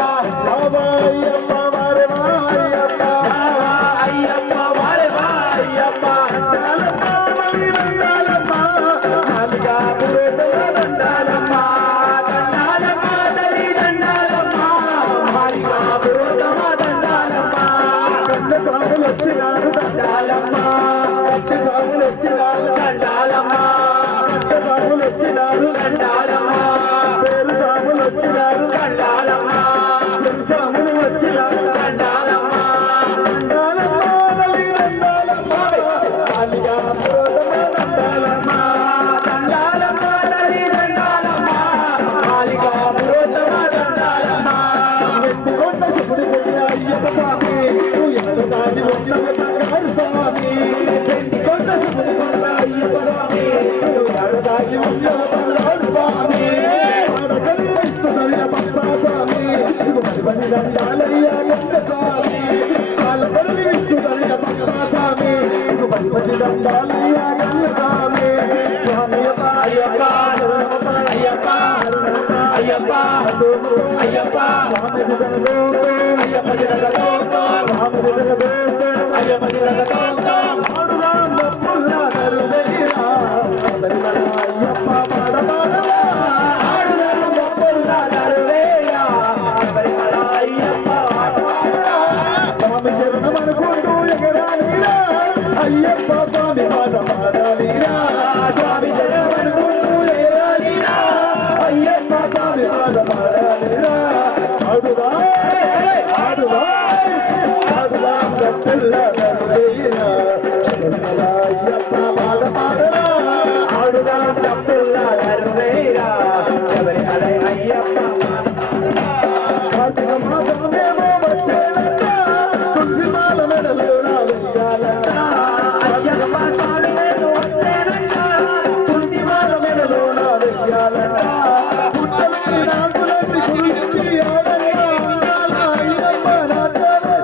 బాబా అయ్యప్ప వారవా అయ్యప్ప బాబా అయ్యప్ప వారవా అయ్యప్ప దండాలమ్మ మలి దండాలమ్మ మాలిగా పురేతవ దండాలమ్మ దండాలమ్మ తల్లి దండాలమ్మ మాలిగా పురేతవ దండాలమ్మ కండ సాములు వచ్చినారు దండాలమ్మ కట్టి సాములు వచ్చినారు దండాలమ్మ కండ సాములు వచ్చినారు దండాలమ్మ పేరు సాములు వచ్చినారు దండాలమ్మ పెరు సాములు వచ్చినారు దండాలమ్మ దండాలమ్మ తల్లి దండాలమ్మ మాలిగా పురేతవ దండాలమ్మ దండాలమ్మ తల్లి దండాలమ్మ మాలిగా పురేతవ దండాలమ్మ వెండికొండ శివుడి పెళ్లి అయ్యప్ప స్వామి నువ్వు ఎవరు దాటి ఉన్నవ బంగారు స్వామి వెండికొండ శివుడి కొండ అయ్యప్ప స్వామి నువ్వు ఎవరు దాటి ఉన్నవ బంగారు స్వామి ఆడగల్లి విష్ణునయ్య పప్పా స్వామి నువ్వు పది దండాలయ్య గంగ స్వామి కాలపల్లి విష్ణునయ్య పప్పా స్వామి నువ్వు పది దండాలయ్య గంగ స్వామి స్వామి అయ్యప్ప శరణమప్ప అయ్యప్ప శరణమప్ప అయ్యప్ప అయ్యప్ప స్వామి జగదో అయ్యప్ప జగదో స్వామి జగదో అయ్యప్ప జగదో ఆడుదాం డప్పుల్లా దరువేరా శబరిమల అయ్యప్ప పాడ పాడవా ఆడుదాం డప్పుల్లా దరువేరా శబరిమల అయ్యప్ప పాడ పాడవా స్వామి శరణం అనుకుంటూ ఎగరాలిరా అయ్యప్ప స్వామి పాట పాడాలిరా స్వామి శరణం అనుకుంటూ ఎగరాలిరా అయ్యప్ప స్వామి పాట పాడాలిరా ఆడుదా ఆడుదా ఆడుదాం డప్పుల్లా దరువేరా శబరిమల అయ్యప్ప పాట పాడరా ఆడుదాం డప్పుల్లా దరువేరా శబరిమల అయ్యప్ప కార్తీక మాసమేమో వచ్చేనంట తులసిమాల మెడలో రావేయాలంట అయ్యప్ప స్వామి నేను వచ్చేనంట తులసిమాల మెడలో రావేయాలంట పుట్టలోని నాకులన్నీ కురిసి ఆడంగా ఉండాల అయ్యప్ప నాటాలే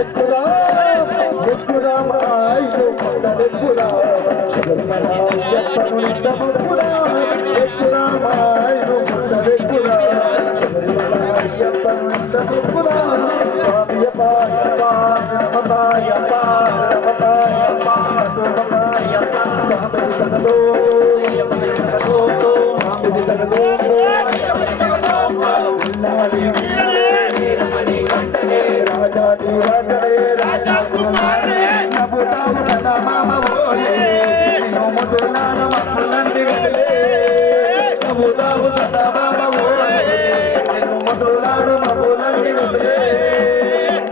ఎక్కుదాం ఎక్కుదాం ఐదు కొండలెక్కుదాం శబరిమల అయ్యప్పను నిందముక్కుదాం ఎక్కుదాం ఐదు కొండలెక్కుదాం శబరిమల అయ్యప్పను నిందముక్కుదాం స్వామియప్ప అయ్యప్ప నమః అయ్యప్ప నమః అయ్యప్ప నమః అయ్యప్ప స్వామి జగదో అయ్యప్ప జగదో స్వామి జగదో అయ్యప్ప జగదో పిల్లాడి వీరమణి కంటనే రాజాది రాజడే రాజా కుమారుడే నవ్వుతావు సదా మామ ఓలే నోముతున్నాను మక్కులన్నీ వదిలే నవ్వుతావు సదా మామ ఓలే నోముతున్నాను మక్కులన్నీ వదిలే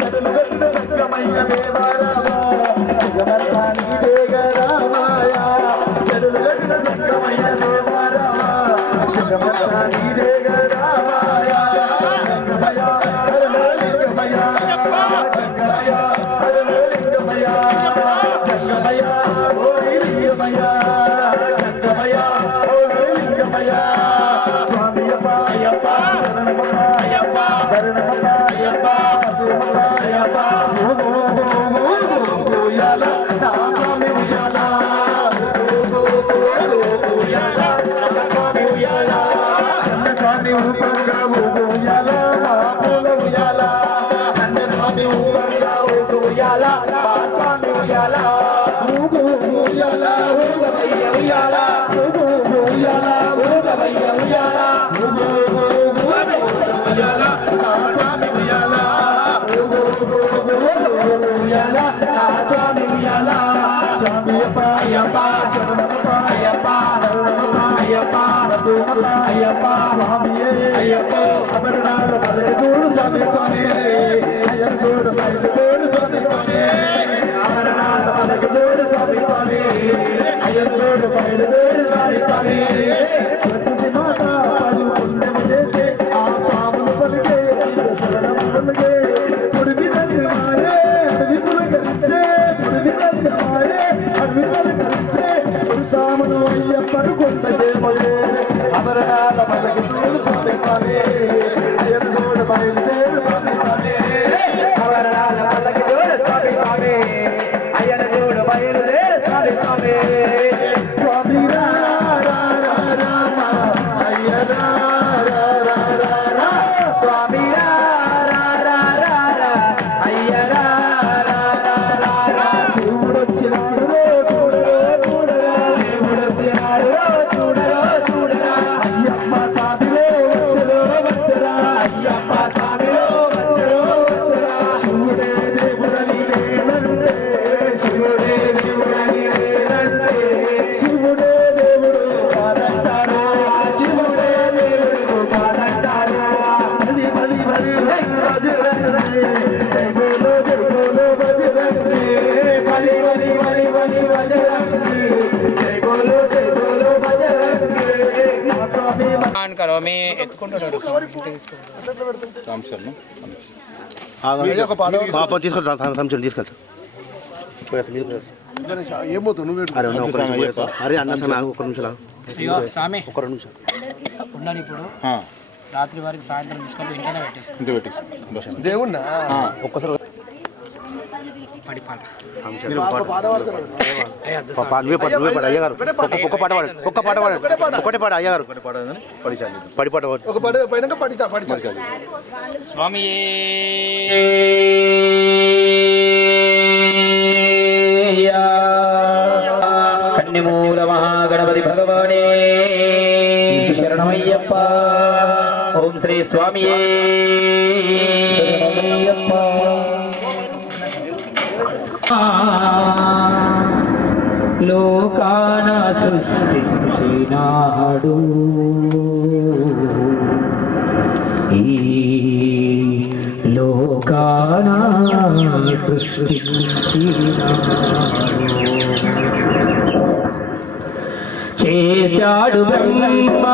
కదులు కట్టిన చక్కమైన దేవారామా జగమంతా నీదేగ రామాయా కదులు కట్టిన చక్కమైన దేవారామా జగమంతా నీదేగ రామాయా గంగమయ హరలింగమయ గంగమయ హరలింగమయ గంగమయ ఓడిలింగమయ గంగమయ ఓడిలింగమయ స్వామియప్ప అయ్యప్ప శరణమప్ప అయ్యప్ప శరణమప్ప అయ్యప్ప శరణమప్ప అయ్యప్ప ఓ ఓ ఓ ఓ ఓ ఓ యాల నా స్వామి ఉయ్యాల ఉయ్యాల ఊగవయ్య ఉయ్యాల ఉయ్యాల ఊగవయ్య ఉయ్యాల ఉయ్యాల స్వామి ఉయ్యాల ఉయ్యాల స్వామి ఉయ్యాల స్వామియప్ప అయ్యప్ప శరణమప్ప అయ్యప్ప శరణమప్ప అయ్యప్ప రతుమప్ప అయ్యప్ప స్వామియే అయ్యప్ప అమరనాథ పలక చూడు స్వామి స్వామి అయ్యప్ప చూడు పలక చూడు స్వామి స్వామి అమరనాథ పలక చూడు స్వామి స్వామి అయ్యప్ప చూడు పలక చూడు స్వామి స్వామి ప్రతి మాట పడు పుణ్యము చేసే ఆ స్వాములు పలికే శరణం పలికే పుడివి తండ్రి మాయే అడవి పులకరించే పుడివి తండ్రి మాయే అడవి పులకరించే స్వాములు అయ్యప్పను కొండకే మొయే అమరనాథ పలక చూడు స్వామి స్వామి అయ్యప్ప చూడు బయలుదేరు స్వామి స్వామి అమరనాథ పలక చూడు స్వామి స్వామి అయ్యన చూడు బయలుదేరు స్వామి స్వామి స్వామి రా రా రా రామ అయ్య రా రా రా రా రా స్వామి రా రా రా రా రా అయ్య రా రా రా రా రా దేవుడొచ్చినాడు రో చూడరో చూడరా దేవుడొచ్చినాడు రో చూడరో చూడరా అయ్యప్ప స్వామిలో వచ్చరో వచ్చరా అయ్యప్ప స్వామిలో వచ్చరో వచ్చరా శివుడే దేవుడని నేనంటే శివుడే దేవుడని నేనంటే శివుడే దేవుడు కాదంటారా శివుడే దేవుడు కాదంటారా బలి బలి బలి బజరంగి జై బోలో బజరంగి బలి బలి బలి బలి బజరంగి జై బోలో బజరంగి నా స్వామి కరోమి ఎత్తుకుంటున్నాడు పాప తీసుకెళ్తా తీసుకెళ్తా ఏమవుతావు నువ్వు అరే అన్న ఒక్క నిమిషం సామి ఒక్క 2 నిమిషాలు ఉన్నాను ఇప్పుడు రాత్రి వారికి సాయంత్రం తీసుకొని ఇంటనే పెట్టేస్తాను దేవుణ్ణా ఒక్కసారి పడి పాట నువ్వే పాడు అయ్యగారు ఒక్క పాట పాడు ఒక్క పాట పాడు ఒకటే పాడు అయ్యగారు పడి పాట పాడు ఒక పడి పైన పడి స్వామి కన్నిమూల మహాగణపతి భగవానే శరణమయ్యప్ప ఓం శ్రీ స్వామియే శరణమయ్యప్ప లోకాన సృష్టించినాడు ఈ లోకాన సృష్టించినాడు చేశాడు బ్రహ్మ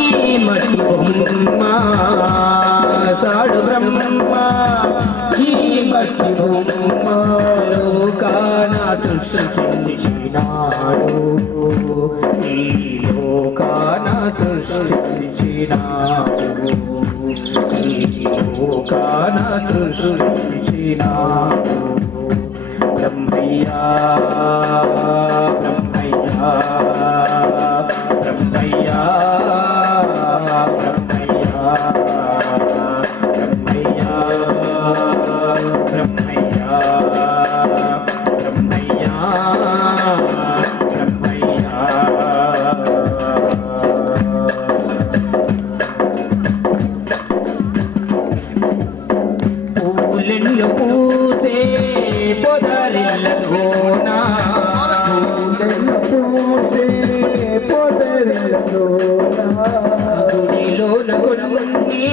ఈ మట్టి బొమ్మ సాడు బ్రహ్మ ఈ మట్టి బొమ్మ లోకాన సృష్టించినాడు ఈ లోకాన సృష్టించినాడు ఈ లోకాన సృష్టించినాడు బ్రహ్మయ్యా బ్రహ్మయ్యా బ్రహ్మయ్యా బ్రహ్మయ్యా బ్రహ్మయ్యా బ్రహ్మయ్యా బ్రహ్మయ్యా బ్రహ్మయ్యా పూలెన్ను పూసే పొదరిల్లలోనా గుడిలోన కొనుంది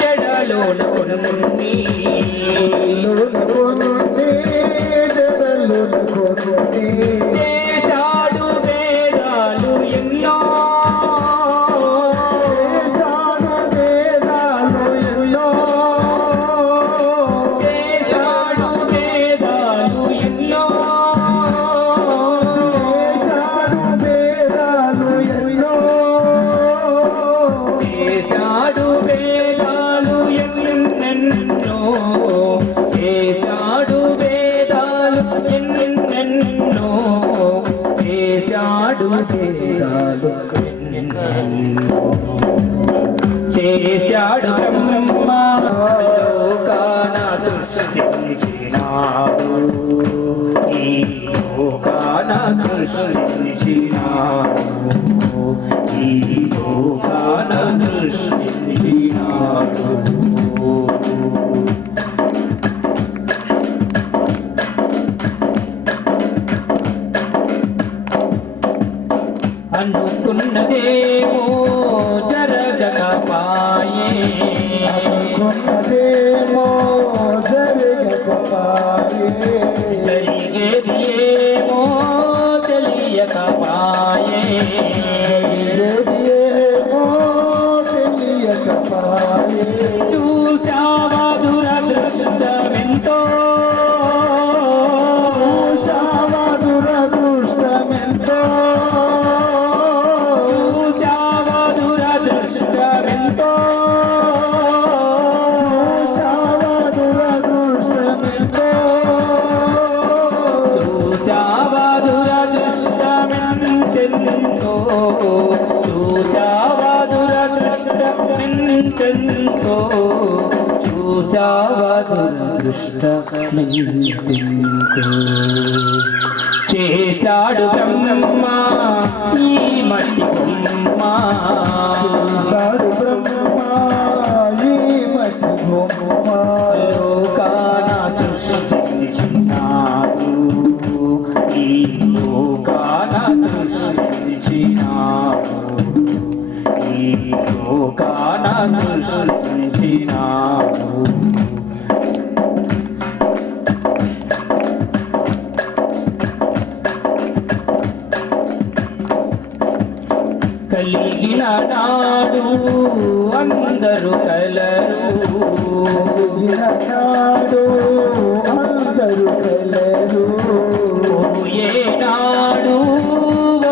జడలోన కొనుంది చేశాడు వేదాలు ఎన్నో చేశాడు వేదాలు ఎన్నో చేశాడు వేదాలు ఎన్నెన్నో చేశాడు వేదాలు ఎన్నెన్నో చేశాడు వేదాలు ఎన్నెన్నో చేశాడు బ్రహ్మ లోకాన సృష్టించినాడు సృష్టించినాడు ఈ లోకాన సృష్టించినాడు అనుకున్నదేమో జరగకపాయే అనుకున్నదేమో జరగకపాయే జరిగేది ఏమో తెలియకపాయే ఏమో తెలియకపాయే చూశావా దురదృష్టమెంతో చూశావా దురదృష్టమెంతో చూశావా దురదృష్టమెంతో చూశావా దురదృష్టమెంతో చూశావా దురదృష్టమెంతెంతో చూశావా దురదృష్టమెంతెంతో చూశావా దురదృష్టమెంతెంతో చేశాడు బ్రహ్మ ఈ మట్టి బొమ్మ సాడు బ్రహ్మ ఈ మట్టి బొమ్మ లోకాన సృష్టించినాడు ఈ లోకాన సృష్టించినాడు ఈ లోకాన సృష్టించినాడు కలిగిన నాడు అందరూ కలరు నాడు అందరూ కలరు ఏనాడు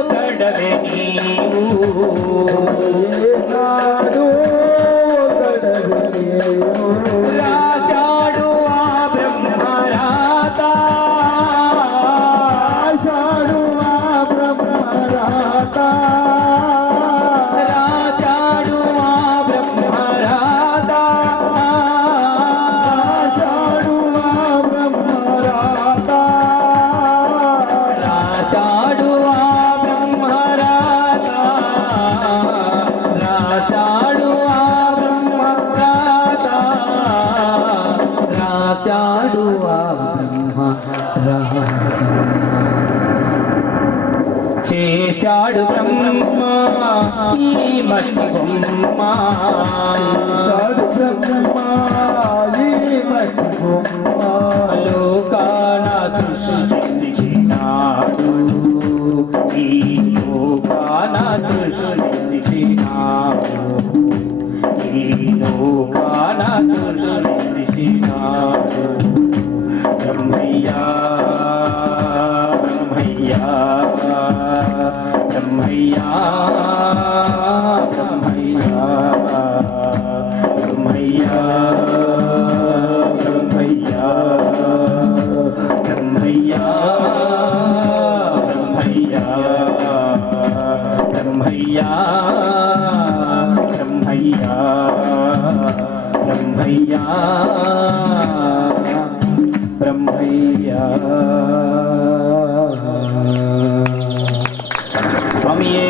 ఒకడవే నీవు నాడు కడగలేవు రాశాడు ఆ బ్రహ్మరాత ఆషాఢు ఆ బ్రహ్మరాత రాశాడు ఆ బ్రహ్మరాత ఆషాఢు ఆ బ్రహ్మరాత రాశాడు ఆ బ్రహ్మరాత రాశాడు ఆ బ్రహ్మరాత రాశాడు ఆ బ్రహ్మరాత చేశాడు బ్రహ్మ ఈ మట్టి బొమ్మ సాడు బ్రహ్మ ఈ మట్టి బొమ్మ లోకాన సృష్టించినాడు ఈ లోకాన సృష్టించినాడు ఈ లోకాన సృష్టించినాడు బ్రహ్మయ్యా బ్రహ్మయ్యా బ్రహ్మయ్యా బ్రహ్మయ్యా బ్రహ్మయ్యా బ్రహ్మయ్యా బ్రహ్మయ్యా బ్రహ్మయ్యా బ్రహ్మయ్యా బ్రహ్మయ్యా బ్రహ్మయ్యా బ్రహ్మయ్యా స్వామియే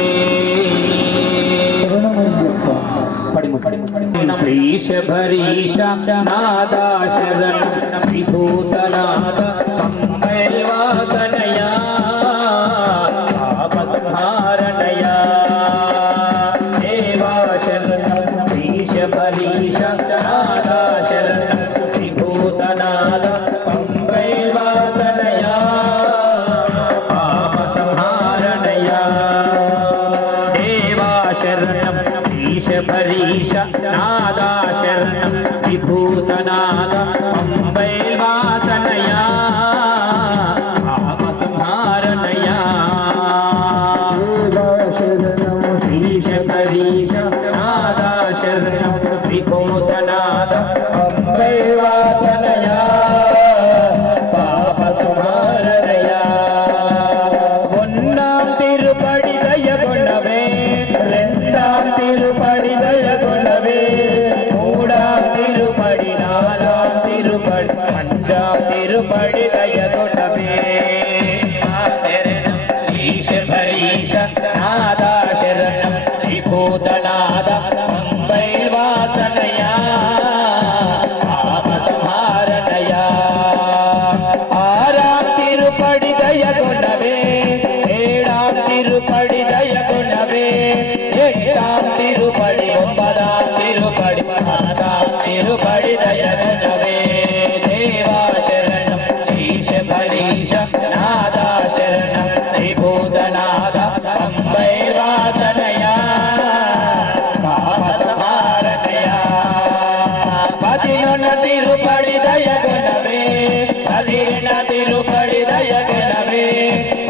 శ్రీశ భరీష నాదా శరణ్ శ్రీభూతనాథ పంబైవాసనయా పాపసంహారణయా దేవా శరణ్ శ్రీశ భరీష నాదా శరణ్ శ్రీభూతనాథ పంబైవాసనయా పాపసంహారణయా దేవా శరణం శ్రీశ భరీష నాదా శరణం శ్రీభూతనాథ శబరీశ నాదా శరణం శ్రీభూతనాథ పంబైవాసనయా పాపసమారణయా పదియొన తిరుపడి దయగుణవే పదిన తిరుపడి దయగుణవే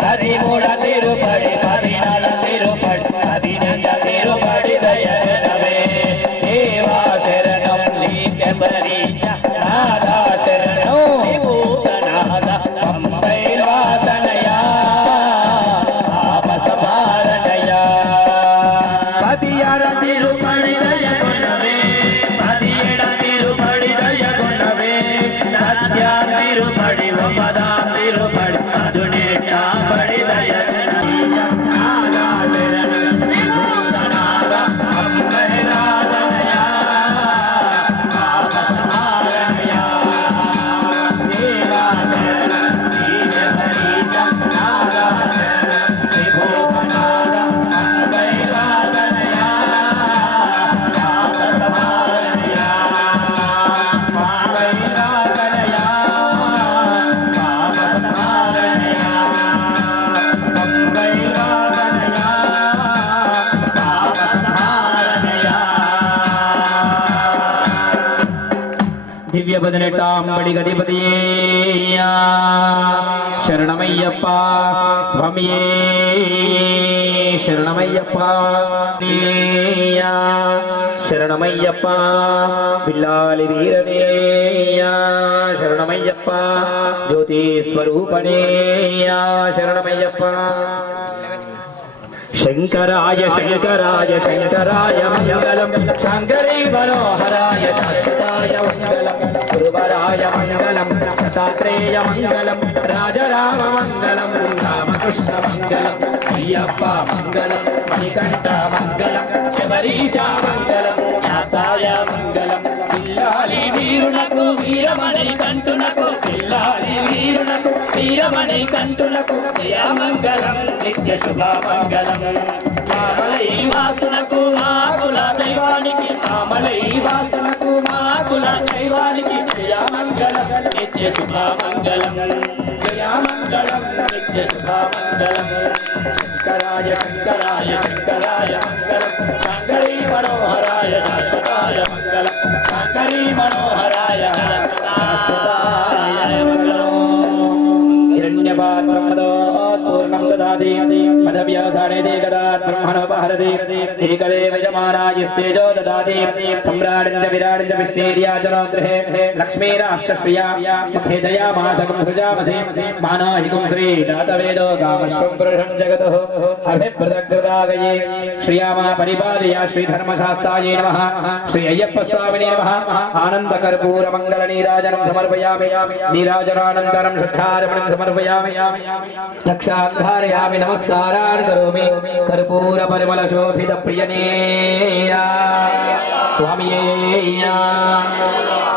13 తిరుపడి 14 తిరుపడి 15 తిరుపడి దయగుణవే దేవా శరణం నీకెంబరీశ నాదా శరణం భూతనాథ పంబైవాసనయా పాపసమారణయా పదియర తిరుపడి దయగుణవే 17 తిరుపడి దయగుణవే సత్యా తిరుపడి 9 తిరుపడి 18 పడి దయగుణవే నాదా శరణం భూతనాథ పంబైవాసనయా పాపసమారణయా దేవా శరణం శ్రీశబరీశ నాదా శరణం శ్రీభూతనాథ పంబైవాసనయా పాపసమారణయా పంబైవాసనయా పాపసమారణయా పంబైవాసనయా పాపసమారణయా దివ్య పదినెట్టాంబడి గదిపతియే శరణమయ్యప్ప స్వామియే శరణమయ్యప్ప శరణమయ్యప్ప బిల్లాలి వీరనే శరణమయ్యప్ప జ్యోతి స్వరూపనే శరణమయ్యప్ప శంకరాయ శంకరాయ శంకరాయ మంగళం శంకరీ మనోహరాయ శాశ్వతాయ మంగళం గురువరాయ మంగళం దత్తాత్రేయ మంగళం రాజరామ మంగళం రామకృష్ణ మంగళం అయ్యప్ప మంగళం మణికంఠ మంగళం శబరీశ మంగళం శాస్తాయ మంగళం పిల్లాలి వీరునకు వీరమణి కంటునకు పిల్లాలి వీరునకు వీరమణి కంటునకు మంగళం నిత్య శుభ మంగళం మామలై వాసునకు మాకుల దైవానికి మామలై వాసునకు మాకుల దైవానికి జయమంగళం నిత్య శుభ మంగళం జయమంగళం నిత్య శుభ మంగళం శంకరాయ శంకరాయ శంకరాయ మంగళం శంకరీ మనోహరాయ శాశ్వతాయ మంగళం శంకరీ మనోహరాయ శాశ్వతాయ మంగళం హిరణ్యపాత్రమదోత్పూర్ణం దదాతి మదవ్యాసానేదే గదాత్ బ్రహ్మణోపహరతి ఏకదేవ యజమానాయస్తేజో దదాతి సమ్రాడించ విరాడించ విష్ణేర్యాచనోద్రహే లక్ష్మీరాశ్రశ్రియా ముఖే దయామాసకం సృజామసి మానాహికం శ్రీ జాతవేదో కామశ్వం పురుషం జగతః అభిప్రదగ్రదాగయే శ్రీయామా పరిపాలయ శ్రీధర్మశాస్త్రాయే నమః శ్రీ అయ్యప్ప స్వామినే నమః ఆనందకర్పూర మంగళ నీరాజనం సమర్పయామి నీరాజనానంతరం శుద్ధారమణం సమర్పయామి రక్షాధారయామి నమస్కారాన్ కరోమి కర్పూర పరిమళ శోభిత ప్రియనే స్వామియే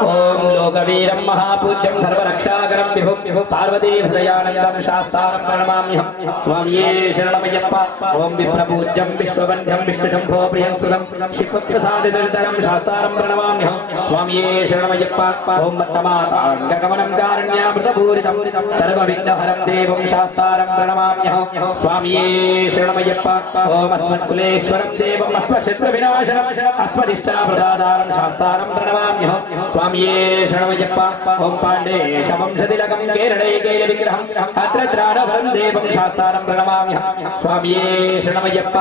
ఓం లోకవీరం మహాపూజ్యం సర్వరక్షాకరం విభుం పార్వతీ హృదయానందం శాస్త్రారం ప్రణమామ్యహం స్వామియే శరణమయ్యప్ప ఓం విప్రపూజ్యం విశ్వవంద్యం విష్ణుశంభో ప్రియం స్తుతం శివప్రసాదితరం శాస్త్రారం ప్రణమామ్యహం స్వామియే శరణమయ్యప్ప ఓం మత్తమాతాంగగమనం కారుణ్యామృతపూరితం సర్వవిఘ్నహరం దేవం శాస్త్రారం ప్రణమామ్యహం స్వామియే శరణమయ్యప్ప ఓం అస్మత్కులేశ్వరం దేవం అస్మశత్రు వినాశనం అస్మదిష్టాప్రదాదారం శాస్త్రారం ప్రణమామ్యహం స్వామియే శరణమయ్యప్ప ఓం పాండేశ వంశతిలకం కేరళైకైల విగ్రహం అత్రత్రాణవరం దేవం శాస్త్రారం ప్రణమామ్యహం స్వామియే శరణమయ్యప్ప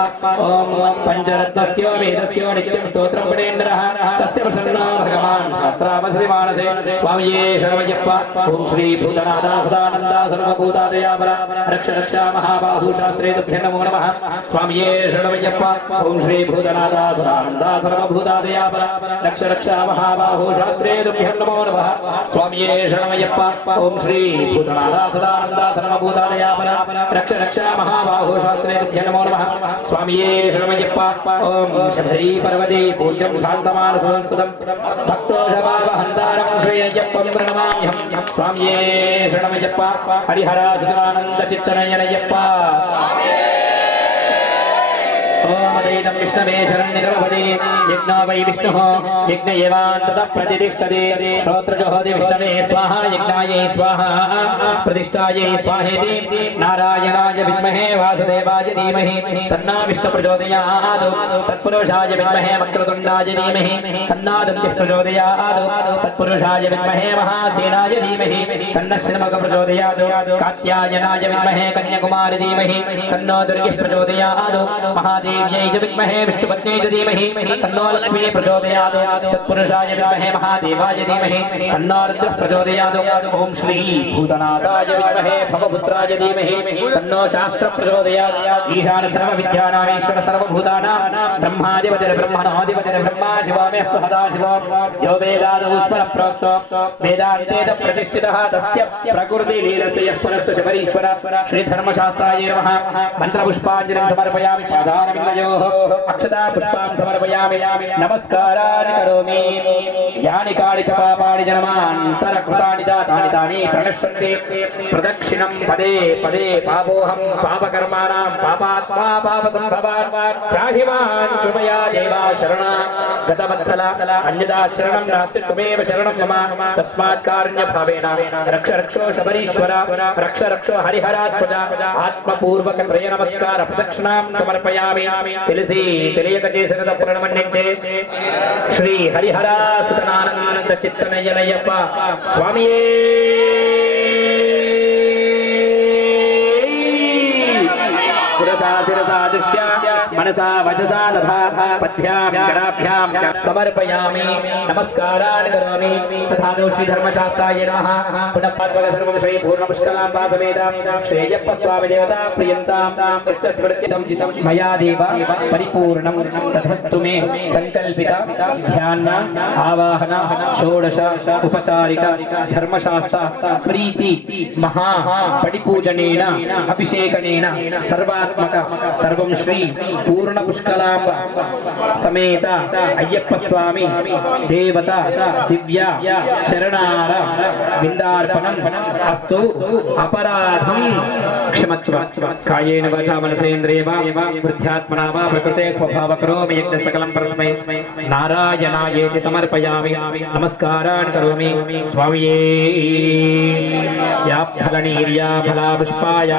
ఓం పంచరత్నస్య వేదస్య నిత్యం స్తోత్రం పఠేంద్రః తస్య ప్రసన్నో భగవాన్ శాస్త్రావశ్రీమానసే స్వామియే శరణమయ్యప్ప ఓం శ్రీ భూతనాథ సదానంద సర్వభూతాదయాపర రక్ష రక్ష మహాబాహు శాస్త్రే తుభ్యం నమో నమః స్వామియే శరణమయ్యప్ప ఓం శ్రీ భూతనాథ సదానంద సర్వభూతాదయాపర రక్ష రక్ష మహాబాహు శాస్త్రే తుభ్యం నమో నమః స్వామియే శరణమయ్యప్ప ఓం శ్రీ భూతనాథ సదానంద సర్వభూతాదయాపర రక్ష రక్ష మహాబాహు శాస్త్రే తుభ్యం నమో నమః స్వామియే శరణమయ్యప్ప ఓం శబరీ పర్వతే పూజ్యం శాంతమానస సంస్కృతం భక్తోషభావహంతారం శ్రీ అయ్యప్పం ప్రణమామ్యహం స్వామియే శరణమయ్యప్ప హరిహర సుధానంద చిత్తనయనయ్యప్ప ओम अदैतं विष्णवे शरण्यगर्भवते यज्ञो वै विष्णुः यज्ञ एवान्ततः प्रतिष्ठते श्रोत्रजोहोति विष्णवे स्वाहा यज्ञायै स्वाहा प्रतिष्ठायै स्वाहेति नारायणाय विद्महे वासुदेवाय धीमहि तन्नो विष्णु प्रचोदयात् तत्पुरुषाय विद्महे वक्रतुण्डाय धीमहि तन्नो दन्तिः प्रचोदयात् तत्पुरुषाय विद्महे महासेनाय धीमहि तन्नः शृण्वक प्रचोदयात् कात्यायनाय विद्महे कन्याकुमारी धीमहि तन्नो दुर्गिः प्रचोदयात् महादेव्यै च विद्महे विष्णुपत्न्यै च धीमहि तन्नो लक्ष्मी प्रचोदयात् तत्पुरुषाय विद्महे महादेवाय धीमहि तन्नो रुद्रः प्रचोदयात् ओम श्री भूतनाथाय विद्महे भवपुत्राय धीमहि तन्नो शास्त्र प्रचोदयात् ईशान सर्वविद्यानां ईश्वर सर्वभूतानां ब्रह्मादिपतिर् ब्रह्मणोऽधिपतिर् ब्रह्मा शिवमे स्वहदा शिव यो वेदादौ स्मर प्रोक्तो वेदान्तेन प्रतिष्ठितः तस्य प्रकृतिलीलस्य यः पुनश्च शबरीश्वर श्रीधर्मशास्त्राय नमः मन्त्रपुष्पाञ्जलिं समर्पयामि पादारविन्दयोः अक्षता पुष्पान् समर्पयामि नमस्कारान् करोमि यानि कानि च पापानि जन्मान्तरकृतानि च तानि प्रणश्यन्ति प्रदक्षिणं पदे पदे पापोऽहं पापकर्माणां पापात्मा पापसम्भवान् त्राहिमान् कृपया देवा शरणा गतवत्सला अन्यदा शरणं नास्ति त्वमेव शरणं मम तस्मात् कारुण्यभावेन रक्ष रक्षो शबरीश्वर रक्ष रक्षो हरिहरात्मज आत्मपूर्वक त्रय नमस्कार प्रदक्षिणां समर्पयामि తెలిసి తెలియక చేసిన తప్పులను మన్నించే శ్రీ హరిహర సుతనానంద చిత్తనయ్యనయ్యప్ప స్వామియే శిరసా దృష్ట్యా మనసా వచసా తథా పద్భ్యాం కరాభ్యాం సమర్పయామి నమస్కారాన్ని కరోమి తథాదో శ్రీ ధర్మశాస్త్రాయ నమః పునః పార్వక సర్వం శ్రీ పూర్ణపుష్కలాంబా సమేత శ్రేయప్ప స్వామి దేవతా ప్రియంతాం తస్య స్మృతితం జితం మయా దేవ పరిపూర్ణం తథస్తు మే సంకల్పిత ధ్యాన ఆవాహన షోడశ ఉపచారిక ధర్మశాస్త్ర ప్రీతి మహా పరిపూజనేన అభిషేకనేన సర్వాత్మక సర్వం శ్రీ పూర్ణ పుష్కలాంబ సమేత అయ్యప్ప స్వామి దేవత దివ్య చరణార విందార్పణం అస్తు అపరాధం క్షమత్వ కాయేన వాచా మనసేంద్రియవ వృద్ధ్యాత్మనా వా ప్రకృతే స్వభావకరోమి యజ్ఞ సకలం పరస్మై నారాయణాయేతి సమర్పయామి నమస్కారాన్ కరోమి స్వామియే యా ఫలనీర్యా ఫలా పుష్పాయ